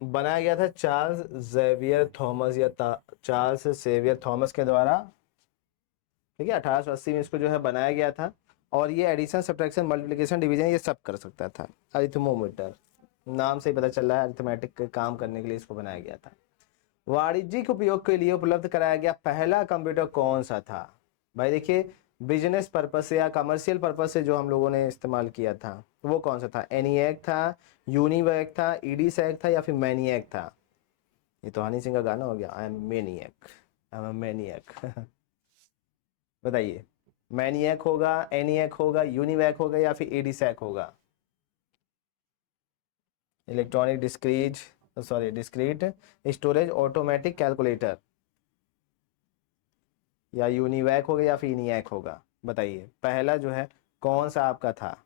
बनाया गया था चार्ल्स जेवियर थॉमस या चार्ल्स सेवियर थॉमस के द्वारा। ठीक है, 1880 में इसको जो है बनाया गया था। और ये एडिशन, सब्ट्रैक्शन, मल्टीप्लिकेशन, डिवीजन ये सब कर सकता था। अरिथमोमीटर नाम से ही पता चल रहा है, अरिथमेटिक के काम करने के लिए इसको बनाया गया था। वाणिज्यिक उपयोग के लिए उपलब्ध कराया गया पहला कंप्यूटर कौन सा था? भाई देखिए, बिजनेस पर्पस से या कमर्शियल पर्पस से जो हम लोगों ने इस्तेमाल किया था वो कौन सा था? एनीएक था, यूनिवैक था, ईडीसैक था, या फिर मैनिएक था? ये तो हनी सिंह का गाना हो गया, I am maniac, I am maniac. बताइए, मैनिएक होगा, एनीएक होगा, यूनिवैक होगा, या फिर एडीसैक होगा? Electronic discrete, sorry discrete storage automatic calculator, या यूनिवैक होगा, या फिर इनियैक होगा? बताइए, पहला जो है कौन सा आपका था?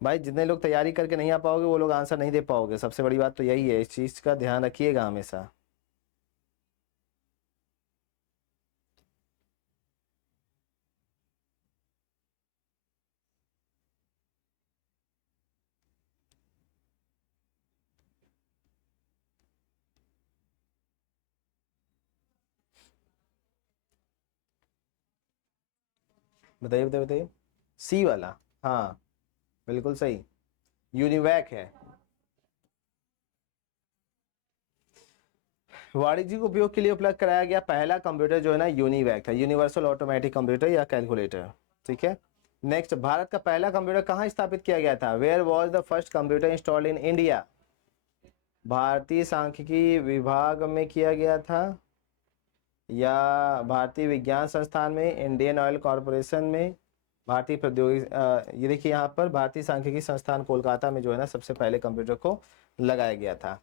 भाई जितने लोग तैयारी करके नहीं आ पाओगे वो लोग आंसर नहीं दे पाओगे, सबसे बड़ी बात तो यही है, इस चीज का ध्यान रखिएगा हमेशा। बताइए बताइए बताइए। सी वाला? हाँ, बिल्कुल सही, यूनिवैक है। वाणिज्यिक उपयोग के लिए उपलब्ध कराया गया पहला कंप्यूटर जो है ना, यूनिवैक था, यूनिवर्सल ऑटोमेटिक कंप्यूटर या कैलकुलेटर। ठीक है। नेक्स्ट, भारत का पहला कंप्यूटर कहाँ स्थापित किया गया था? Where was the first computer installed in India? भारतीय सांख्यिकी विभाग में किया गया था, या भारतीय विज्ञान संस्थान में, इंडियन ऑयल कॉरपोरेशन में, भारतीय प्रौद्योगिकी, ये देखिए यहाँ पर भारतीय सांख्यिकी संस्थान कोलकाता में जो है ना सबसे पहले कंप्यूटर को लगाया गया था।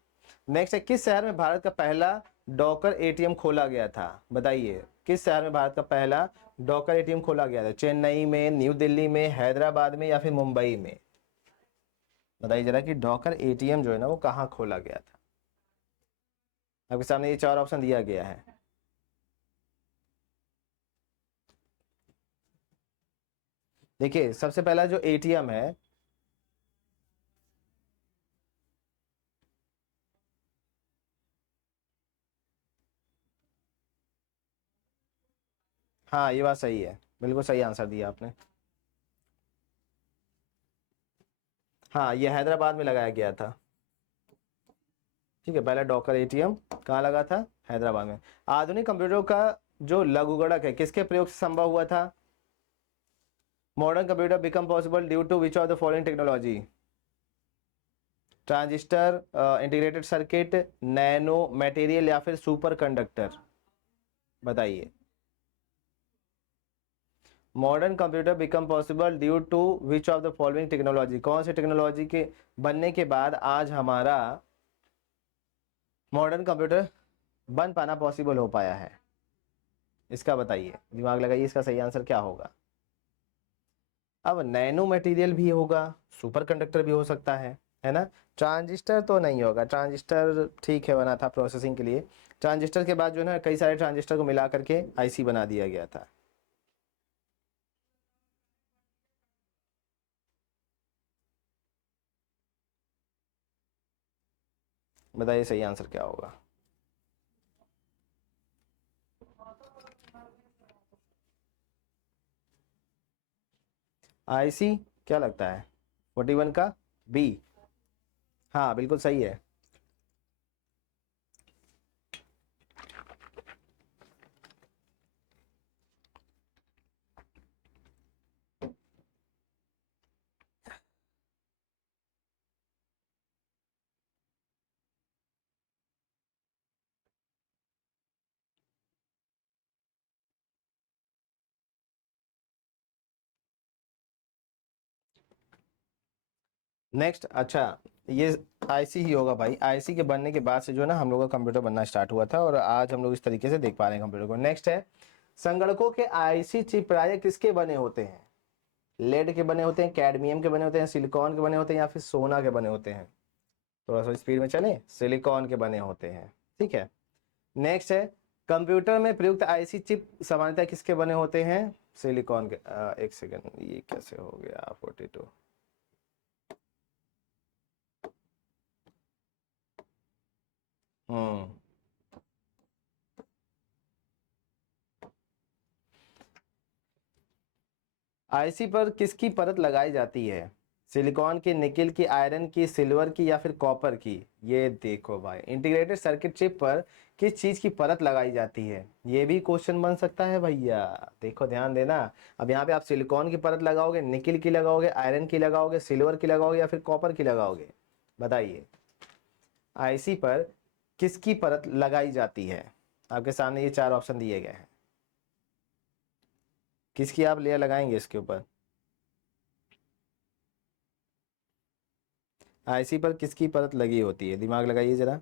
नेक्स्ट है, किस शहर में भारत का पहला डॉकर एटीएम खोला गया था? बताइए, किस शहर में भारत का पहला डॉकर एटीएम खोला गया था? चेन्नई में, न्यू दिल्ली में, हैदराबाद में, या फिर मुंबई में? बताइए जरा कि डॉकर एटीएम जो है ना वो कहाँ खोला गया था? आपके सामने ये चार ऑप्शन दिया गया है। देखिए, सबसे पहला जो एटीएम है, हाँ ये बात सही है, बिल्कुल सही आंसर दिया आपने। हाँ ये हैदराबाद में लगाया गया था। ठीक है, पहला डॉकर एटीएम कहाँ लगा था? हैदराबाद में। आधुनिक कंप्यूटरों का जो लघुगणक है किसके प्रयोग से संभव हुआ था? Modern computer become possible due to which of the following technology? Transistor, integrated circuit, nano material या फिर सुपर कंडक्टर? बताइए। Modern computer become possible due to which of the following technology? कौन सी टेक्नोलॉजी के बनने के बाद आज हमारा मॉडर्न कंप्यूटर बन पाना पॉसिबल हो पाया है? इसका बताइए, दिमाग लगाइए, इसका सही आंसर क्या होगा? अब नैनो मटेरियल भी होगा, सुपर कंडक्टर भी हो सकता है ना? ट्रांजिस्टर तो नहीं होगा, ट्रांजिस्टर ठीक है बना था प्रोसेसिंग के लिए। ट्रांजिस्टर के बाद जो है ना कई सारे ट्रांजिस्टर को मिला करके आईसी बना दिया गया था। बताइए सही आंसर क्या होगा? आईसी क्या लगता है? 41 का बी। हाँ बिल्कुल सही है। नेक्स्ट, अच्छा ये आईसी ही होगा भाई। आईसी के बनने के बाद से जो है ना हम लोग का कंप्यूटर बनना स्टार्ट हुआ था और आज हम लोग इस तरीके से देख पा रहे हैं कंप्यूटर को। नेक्स्ट है, संगणकों के आईसी चिप प्राय किसके बने होते हैं? लेड के बने होते हैं, कैडमियम के बने होते हैं, सिलिकॉन के बने होते हैं या फिर सोना के बने होते हैं? थोड़ा सा स्पीड में चले, सिलिकॉन के बने होते हैं। ठीक है। नेक्स्ट है, कंप्यूटर में प्रयुक्त आईसी चिप सामान्यतः किसके बने होते हैं? सिलिकॉन के। एक सेकंड, ये कैसे हो गया 42? हम्म। आईसी पर किसकी परत लगाई जाती है? सिलिकॉन की, निकेल की, आयरन की, सिल्वर की या फिर कॉपर की? ये देखो भाई, इंटीग्रेटेड सर्किट चिप पर किस चीज की परत लगाई जाती है? ये भी क्वेश्चन बन सकता है भैया, देखो ध्यान देना। अब यहाँ पे आप सिलिकॉन की परत लगाओगे, निकेल की लगाओगे, आयरन की लगाओगे, सिल्वर की लगाओगे या फिर कॉपर की लगाओगे? बताइए। आईसी पर किसकी परत लगाई जाती है? आपके सामने ये चार ऑप्शन दिए गए हैं, किसकी आप लेयर लगाएंगे इसके ऊपर? आईसी पर किसकी परत लगी होती है? दिमाग लगाइए जरा।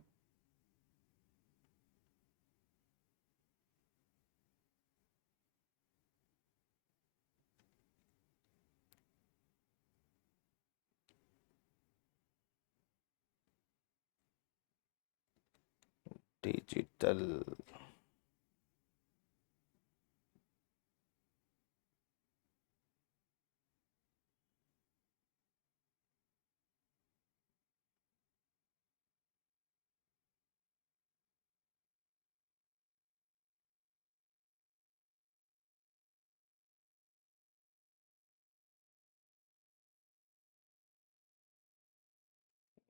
डिजिटल।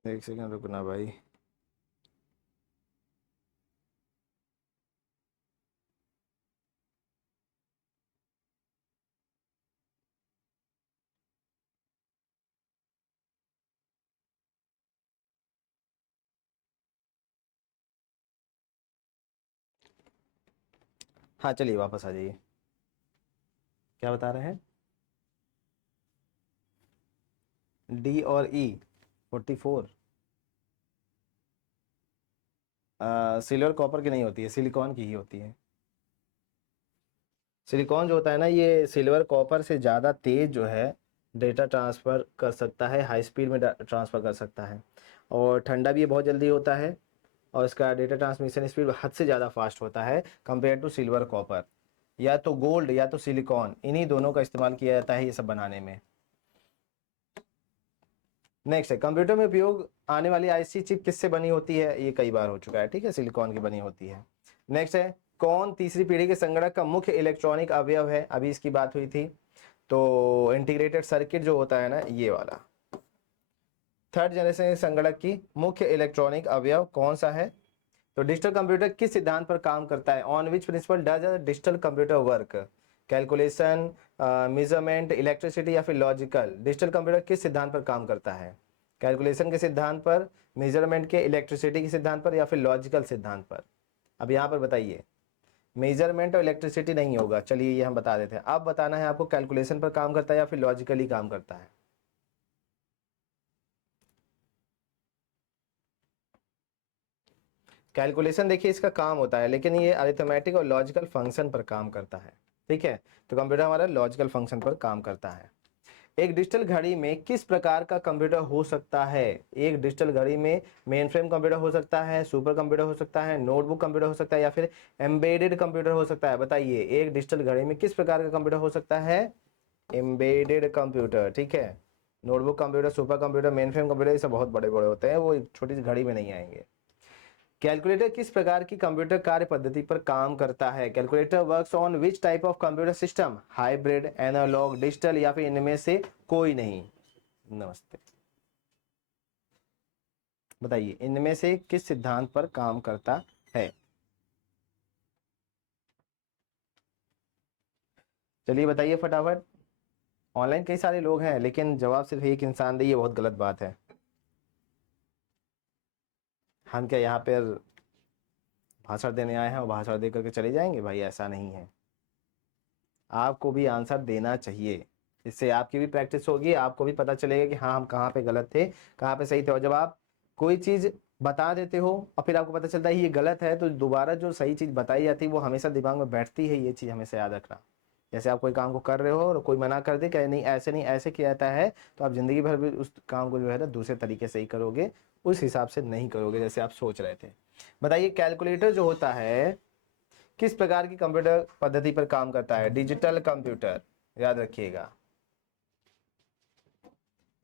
एक सेकंड रुकना भाई। हाँ चलिए वापस आ जाइए। क्या बता रहे हैं? डी और ई 44? सिल्वर कॉपर की नहीं होती है, सिलिकॉन की ही होती है। सिलिकॉन जो होता है ना, ये सिल्वर कॉपर से ज़्यादा तेज जो है डेटा ट्रांसफ़र कर सकता है, हाई स्पीड में ट्रांसफ़र कर सकता है, और ठंडा भी ये बहुत जल्दी होता है, और इसका डेटा ट्रांसमिशन स्पीड हद से ज़्यादा फास्ट होता है कंपेयर टू सिल्वर कॉपर। या तो गोल्ड या तो सिलिकॉन, इन्हीं दोनों का इस्तेमाल किया जाता है ये सब बनाने में। नेक्स्ट है, कंप्यूटर में उपयोग आने वाली आईसी चिप किससे बनी होती है? ये कई बार हो चुका है, ठीक है, सिलिकॉन की बनी होती है। नेक्स्ट है, कौन तीसरी पीढ़ी के संगणक का मुख्य इलेक्ट्रॉनिक अवयव है? अभी इसकी बात हुई थी। तो इंटीग्रेटेड सर्किट जो होता है ना, ये वाला थर्ड जनरेशन संगणक की मुख्य इलेक्ट्रॉनिक अवयव कौन सा है? तो डिजिटल कंप्यूटर किस सिद्धांत पर काम करता है? On which principle does a digital computer work? Calculation, measurement, electricity या फिर लॉजिकल? डिजिटल कंप्यूटर किस सिद्धांत पर काम करता है? कैलकुलेशन के सिद्धांत पर, मेजरमेंट के, इलेक्ट्रिसिटी के सिद्धांत पर या फिर लॉजिकल सिद्धांत पर? अब यहाँ पर बताइए। मेजरमेंट और इलेक्ट्रिसिटी नहीं होगा, चलिए ये हम बता देते हैं। अब बताना है आपको कैलकुलेशन पर काम करता है या फिर लॉजिकली काम करता है। कैलकुलेशन देखिए इसका काम होता है, लेकिन ये अरिथमेटिक और लॉजिकल फंक्शन पर काम करता है। ठीक है, तो कंप्यूटर हमारा लॉजिकल फंक्शन पर काम करता है। एक डिजिटल घड़ी में किस प्रकार का कंप्यूटर हो सकता है? एक डिजिटल घड़ी में मेन फ्रेम कंप्यूटर हो सकता है, सुपर कंप्यूटर हो सकता है, नोटबुक कंप्यूटर हो सकता है या फिर एम्बेडेड कंप्यूटर हो सकता है? बताइए, एक डिजिटल घड़ी में किस प्रकार का कंप्यूटर हो सकता है? Embedded computer. ठीक है, notebook computer, super computer, main frame computer, ये सब बहुत बड़े बड़े होते हैं, वो एक छोटी सी घड़ी में नहीं आएंगे। कैलकुलेटर किस प्रकार की कंप्यूटर कार्य पद्धति पर काम करता है? Calculator works on which type of computer system? Hybrid, analogue, digital या फिर इनमें से कोई नहीं? नमस्ते, बताइए इनमें से किस सिद्धांत पर काम करता है? चलिए बताइए फटाफट। ऑनलाइन कई सारे लोग हैं, लेकिन जवाब सिर्फ एक इंसान दे, ये बहुत गलत बात है। हम क्या यहाँ पर भाषण देने आए हैं और भाषण दे करके चले जाएंगे? भाई ऐसा नहीं है, आपको भी आंसर देना चाहिए। इससे आपकी भी प्रैक्टिस होगी, आपको भी पता चलेगा कि हाँ हम कहाँ पे गलत थे, कहाँ पे सही थे। और जब आप कोई चीज़ बता देते हो और फिर आपको पता चलता है ये गलत है, तो दोबारा जो सही चीज़ बताई जाती है वो हमेशा दिमाग में बैठती है। ये चीज़ हमेशा याद रखना। जैसे आप कोई काम को कर रहे हो और कोई मना कर दे कि नहीं ऐसे किया जाता है, तो आप जिंदगी भर भी उस काम को जो है ना दूसरे तरीके से ही करोगे, उस हिसाब से नहीं करोगे जैसे आप सोच रहे थे। बताइए, कैलकुलेटर जो होता है किस प्रकार की कंप्यूटर पद्धति पर काम करता है? डिजिटल कंप्यूटर, याद रखिएगा।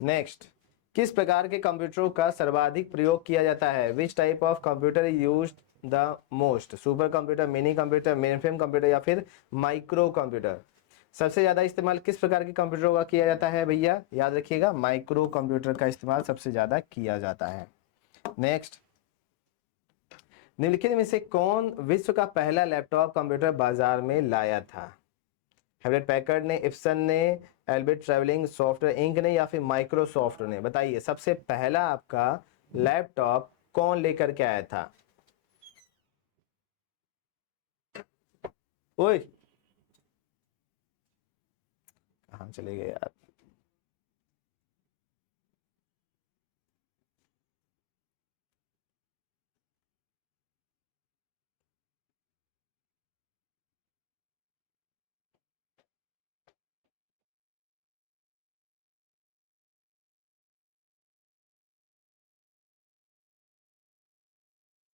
नेक्स्ट, किस प्रकार के कंप्यूटरों का सर्वाधिक प्रयोग किया जाता है? विच type of computer use the most? Super computer, mini computer, mainframe computer या फिर माइक्रो कंप्यूटर? सबसे ज्यादा इस्तेमाल किस प्रकार के कंप्यूटरों का किया जाता है भैया? याद रखिएगा, माइक्रो कंप्यूटर का इस्तेमाल सबसे ज्यादा किया जाता है। नेक्स्ट, निम्नलिखित में से कौन विश्व का पहला लैपटॉप कंप्यूटर बाजार में लाया था? हेवलेट पैकर्ड ने, इप्सन ने, एल्बिट ट्रैवलिंग सॉफ्टवेयर इंक ने या फिर माइक्रोसॉफ्ट ने? बताइए, सबसे पहला आपका लैपटॉप कौन लेकर के आया था? ओए, कहाँ चले गए यार?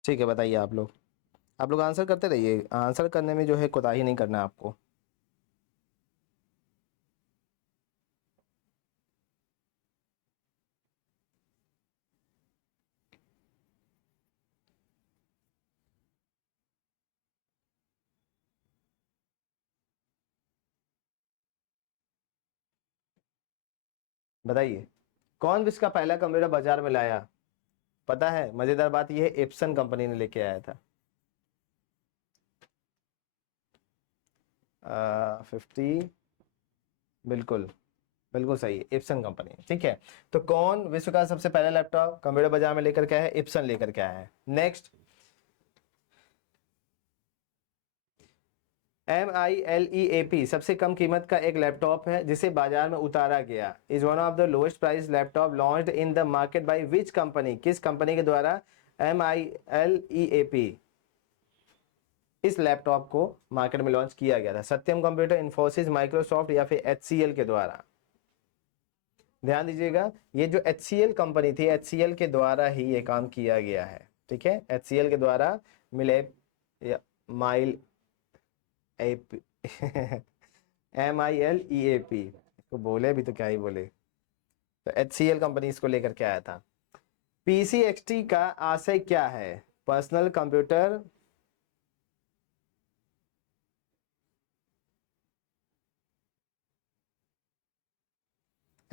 ठीक है, बताइए आप लोग आंसर करते रहिए। आंसर करने में जो है कोताही नहीं करना आपको। बताइए, कौन विश्व का पहला कंप्यूटर बाजार में लाया? पता है, मजेदार बात यह है, एप्सन कंपनी ने लेके आया था। 50, बिल्कुल बिल्कुल सही, इप्सन कंपनी। ठीक है, तो कौन विश्व का सबसे पहला लैपटॉप कंप्यूटर बाजार में लेकर के आया है? इप्सन लेकर के आया है। नेक्स्ट, MILEAP सबसे कम कीमत का एक लैपटॉप है जिसे बाजार में उतारा गया। Is one of the lowest price laptop launched in the market by which company? किस कंपनी के द्वारा MILEAP इस लैपटॉप को मार्केट में लॉन्च किया गया था? सत्यम कंप्यूटर, इन्फोसिस, माइक्रोसॉफ्ट या फिर HCL के द्वारा? ध्यान दीजिएगा, ये जो HCL कंपनी थी, HCL के द्वारा ही ये काम किया गया है। ठीक है, HCL के द्वारा मिले माइल एप MILEAP, इसको बोले भी तो क्या ही बोले। तो HCL कंपनी इसको लेकर के आया था। PCXT का आशय क्या है? पर्सनल कंप्यूटर,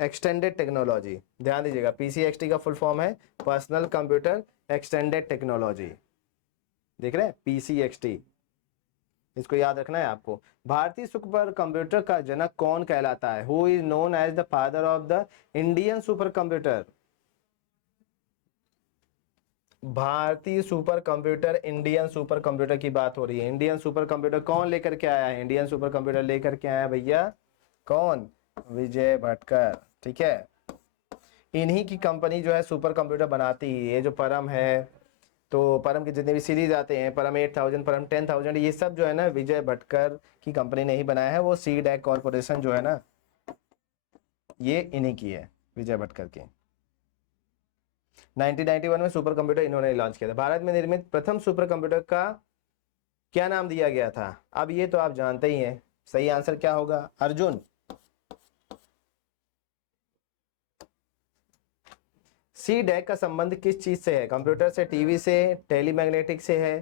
एक्सटेंडेड टेक्नोलॉजी, ध्यान दीजिएगा, पीसीएक्सटी का फुल फॉर्म है पर्सनल कंप्यूटर एक्सटेंडेड टेक्नोलॉजी, देख रहे हैं पीसीएक्सटी, इसको याद रखना है आपको। भारतीय सुपर कंप्यूटर का जनक कौन कहलाता है? Who is known as the father of the Indian supercomputer? भारतीय supercomputer, Indian supercomputer की बात हो रही है। इंडियन सुपर कंप्यूटर कौन लेकर के आया है? इंडियन सुपर कंप्यूटर लेकर के आया भैया कौन? विजय भटकर, ठीक है। इन्हीं की कंपनी जो है सुपर कंप्यूटर बनाती है। ये जो परम है, तो परम के जितने भी सीरीज आते हैं, परम 8000, परम 10000, ये सब जो है ना विजय भटकर की कंपनी ने ही बनाया है। वो सी डैक कॉर्पोरेशन जो है ना, ये इन्हीं की है, विजय भटकर की। 1991 में सुपर कंप्यूटर इन्होंने लॉन्च किया था। भारत में निर्मित प्रथम सुपर कंप्यूटर का क्या नाम दिया गया था? अब ये तो आप जानते ही हैं, सही आंसर क्या होगा? अर्जुन। सी डैक का संबंध किस चीज से है? कंप्यूटर से, टीवी से, टेलीमैग्नेटिक से है?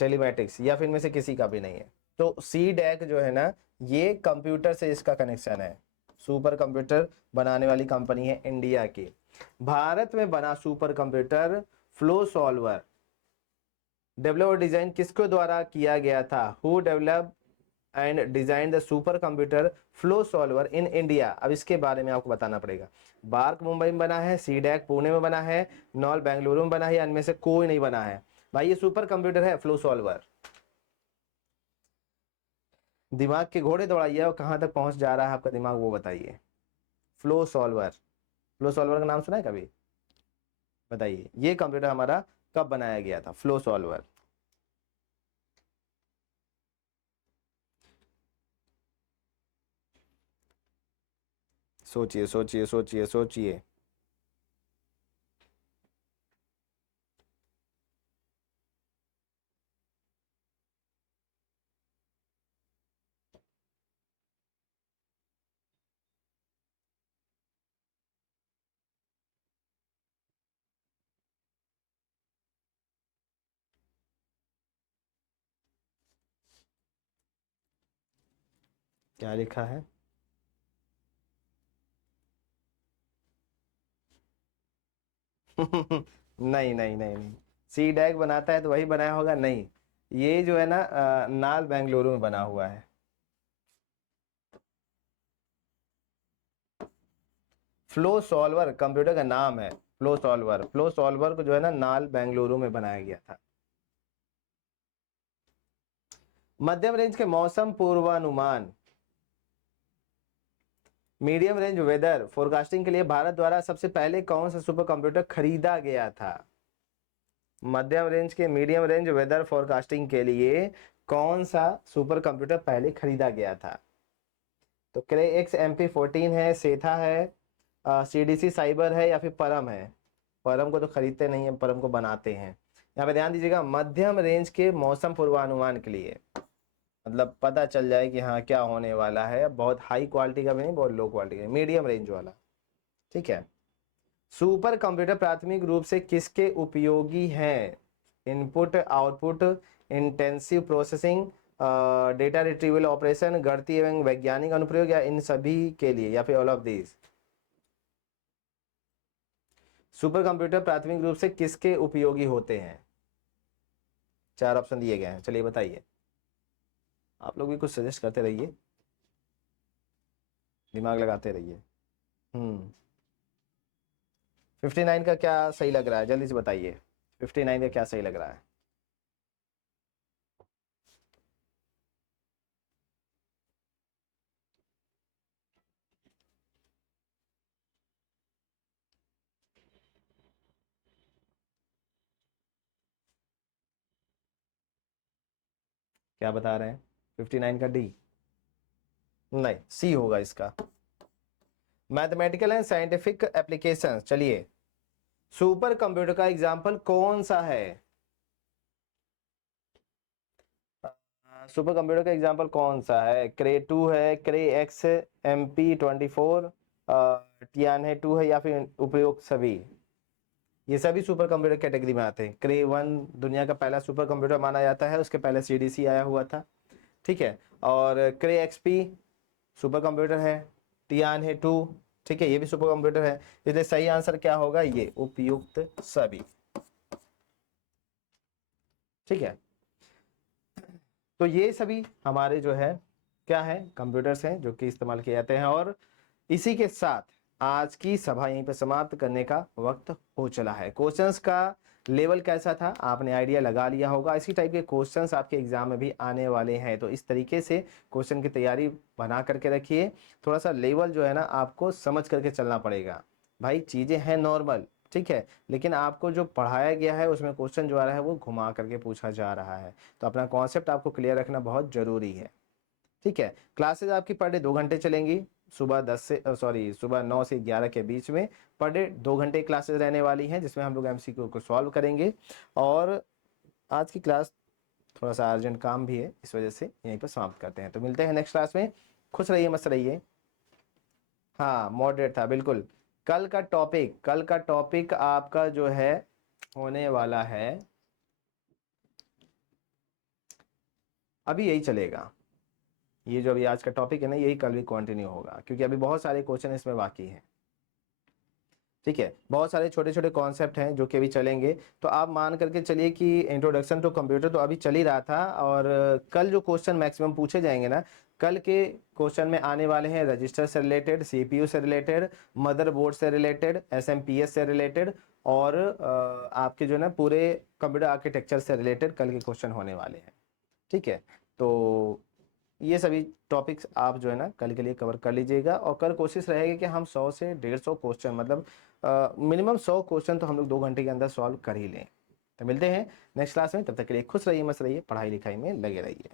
टेलीमैटिक्स, या फिर इनमें से किसी का भी नहीं है। तो सी डैक जो है ना, ये कंप्यूटर से इसका कनेक्शन है। सुपर कंप्यूटर बनाने वाली कंपनी है इंडिया की। भारत में बना super computer flow solver develop और डिजाइन किसके द्वारा किया गया था? Who develop and design the super computer flow solver in India? अब इसके बारे में आपको बताना पड़ेगा। बार्क मुंबई में बना है, सी डैक पुणे में बना है, नॉल बेंगलुरु में बना है, या इनमें से कोई नहीं बना है? भाई ये सुपर कंप्यूटर है फ्लो सॉल्वर। दिमाग के घोड़े दौड़ाइए और कहां तक पहुंच जा रहा है आपका दिमाग वो बताइए। फ्लो सॉल्वर, फ्लो सॉल्वर का नाम सुना है कभी? बताइए ये कंप्यूटर हमारा कब बनाया गया था? Flow solver. सोचिए सोचिए सोचिए सोचिए। क्या लिखा है? नहीं नहीं नहीं नहीं, सी डैक बनाता है तो वही बनाया होगा? नहीं, ये जो है ना नाल बेंगलुरु में बना हुआ है। फ्लो सॉल्वर कंप्यूटर का नाम है, फ्लो सॉल्वर। फ्लो सॉल्वर को जो है ना नाल बेंगलुरु में बनाया गया था। मध्यम रेंज के मौसम पूर्वानुमान, मीडियम रेंज वेदर फोरकास्टिंग के लिए भारत द्वारा सबसे पहले कौन सा सुपर कंप्यूटर खरीदा गया था? मध्यम रेंज के, मीडियम रेंज वेदर फोरकास्टिंग के लिए कौन सा सुपर कंप्यूटर पहले खरीदा गया था? तो क्रे एक्स MP14 है, सेथा है, CDC साइबर है, या फिर परम है? परम को तो खरीदते नहीं है, परम को बनाते हैं। यहाँ पे ध्यान दीजिएगा, मध्यम रेंज के मौसम पूर्वानुमान के लिए, मतलब पता चल जाए कि हाँ क्या होने वाला है। बहुत हाई क्वालिटी का भी नहीं, बहुत लो क्वालिटी का, मीडियम रेंज वाला, ठीक है। सुपर कंप्यूटर प्राथमिक रूप से किसके उपयोगी हैं? Input output, intensive processing, data retrieval operation, गणितीय एवं वैज्ञानिक अनुप्रयोग, या इन सभी के लिए, या फिर all of these? Super computer प्राथमिक रूप से किसके उपयोगी होते हैं? 4 ऑप्शन दिए गए हैं, चलिए बताइए। आप लोग भी कुछ सजेस्ट करते रहिए, दिमाग लगाते रहिए। 59 का क्या सही लग रहा है? जल्दी से बताइए, 59 का क्या सही लग रहा है? क्या बता रहे हैं? 59 का डी? नहीं, सी होगा इसका, मैथमेटिकल एंड साइंटिफिक एप्लीकेशन। चलिए, सुपर कंप्यूटर का एग्जाम्पल कौन सा है? सुपर कंप्यूटर का एग्जाम्पल कौन सा है? क्रे 2 है, क्रे एक्स MP24, टियाने 2 है, या फिर उपयोग सभी? ये सभी सुपर कंप्यूटर कैटेगरी में आते हैं। क्रे 1 दुनिया का पहला सुपर कंप्यूटर माना जाता है, उसके पहले CDC आया हुआ था, ठीक है। और क्रे XP सुपर कंप्यूटर है, टियान है 2, ठीक है, ये भी सुपर कंप्यूटर है। इसलिए सही आंसर क्या होगा, ये उपयुक्त सभी, ठीक है। तो ये सभी हमारे जो है क्या है, कंप्यूटर्स हैं जो कि इस्तेमाल किए जाते हैं। और इसी के साथ आज की सभा यहीं पर समाप्त करने का वक्त हो चला है। क्वेश्चंस का लेवल कैसा था आपने आइडिया लगा लिया होगा। इसी टाइप के क्वेश्चंस आपके एग्जाम में भी आने वाले हैं, तो इस तरीके से क्वेश्चन की तैयारी बना करके रखिए। थोड़ा सा लेवल जो है ना आपको समझ करके चलना पड़ेगा भाई, चीजें हैं नॉर्मल, ठीक है, लेकिन आपको जो पढ़ाया गया है उसमें क्वेश्चन जो आ रहा है वो घुमा करके पूछा जा रहा है, तो अपना कॉन्सेप्ट आपको क्लियर रखना बहुत जरूरी है, ठीक है। क्लासेज आपकी पर डे 2 घंटे चलेंगी, सुबह 9 से 11 के बीच में पर डे 2 घंटे क्लासेज रहने वाली हैं, जिसमें हम लोग एमसीक्यू को सॉल्व करेंगे। और आज की क्लास थोड़ा सा अर्जेंट काम भी है, इस वजह से यहीं पर समाप्त करते हैं। तो मिलते हैं नेक्स्ट क्लास में, खुश रहिए, मस्त रहिए। हाँ मॉडरेट था बिल्कुल। कल का टॉपिक आपका जो है होने वाला है, अभी यही चलेगा, ये जो अभी आज का टॉपिक है ना यही कल भी कंटिन्यू होगा, क्योंकि अभी बहुत सारे क्वेश्चन इसमें बाकी हैं, ठीक है। बहुत सारे छोटे छोटे कॉन्सेप्ट हैं जो कि अभी चलेंगे। तो आप मान करके चलिए कि इंट्रोडक्शन टू कंप्यूटर तो अभी चल ही रहा था, और कल जो क्वेश्चन मैक्सिमम पूछे जाएंगे ना, कल के क्वेश्चन में आने वाले हैं रजिस्टर से रिलेटेड, सीपीयू से रिलेटेड, मदरबोर्ड से रिलेटेड, एसएमपीएस से रिलेटेड, और आपके जो है ना पूरे कंप्यूटर आर्किटेक्चर से रिलेटेड कल के क्वेश्चन होने वाले हैं, ठीक है। तो ये सभी टॉपिक्स आप जो है ना कल के लिए कवर कर लीजिएगा, और कल कोशिश रहेगी कि हम 100 से 150 क्वेश्चन, मतलब मिनिमम 100 क्वेश्चन तो हम लोग 2 घंटे के अंदर सॉल्व कर ही लें। तो मिलते हैं नेक्स्ट क्लास में, तब तक के लिए खुश रहिए, मस्त रहिए, पढ़ाई लिखाई में लगे रहिए।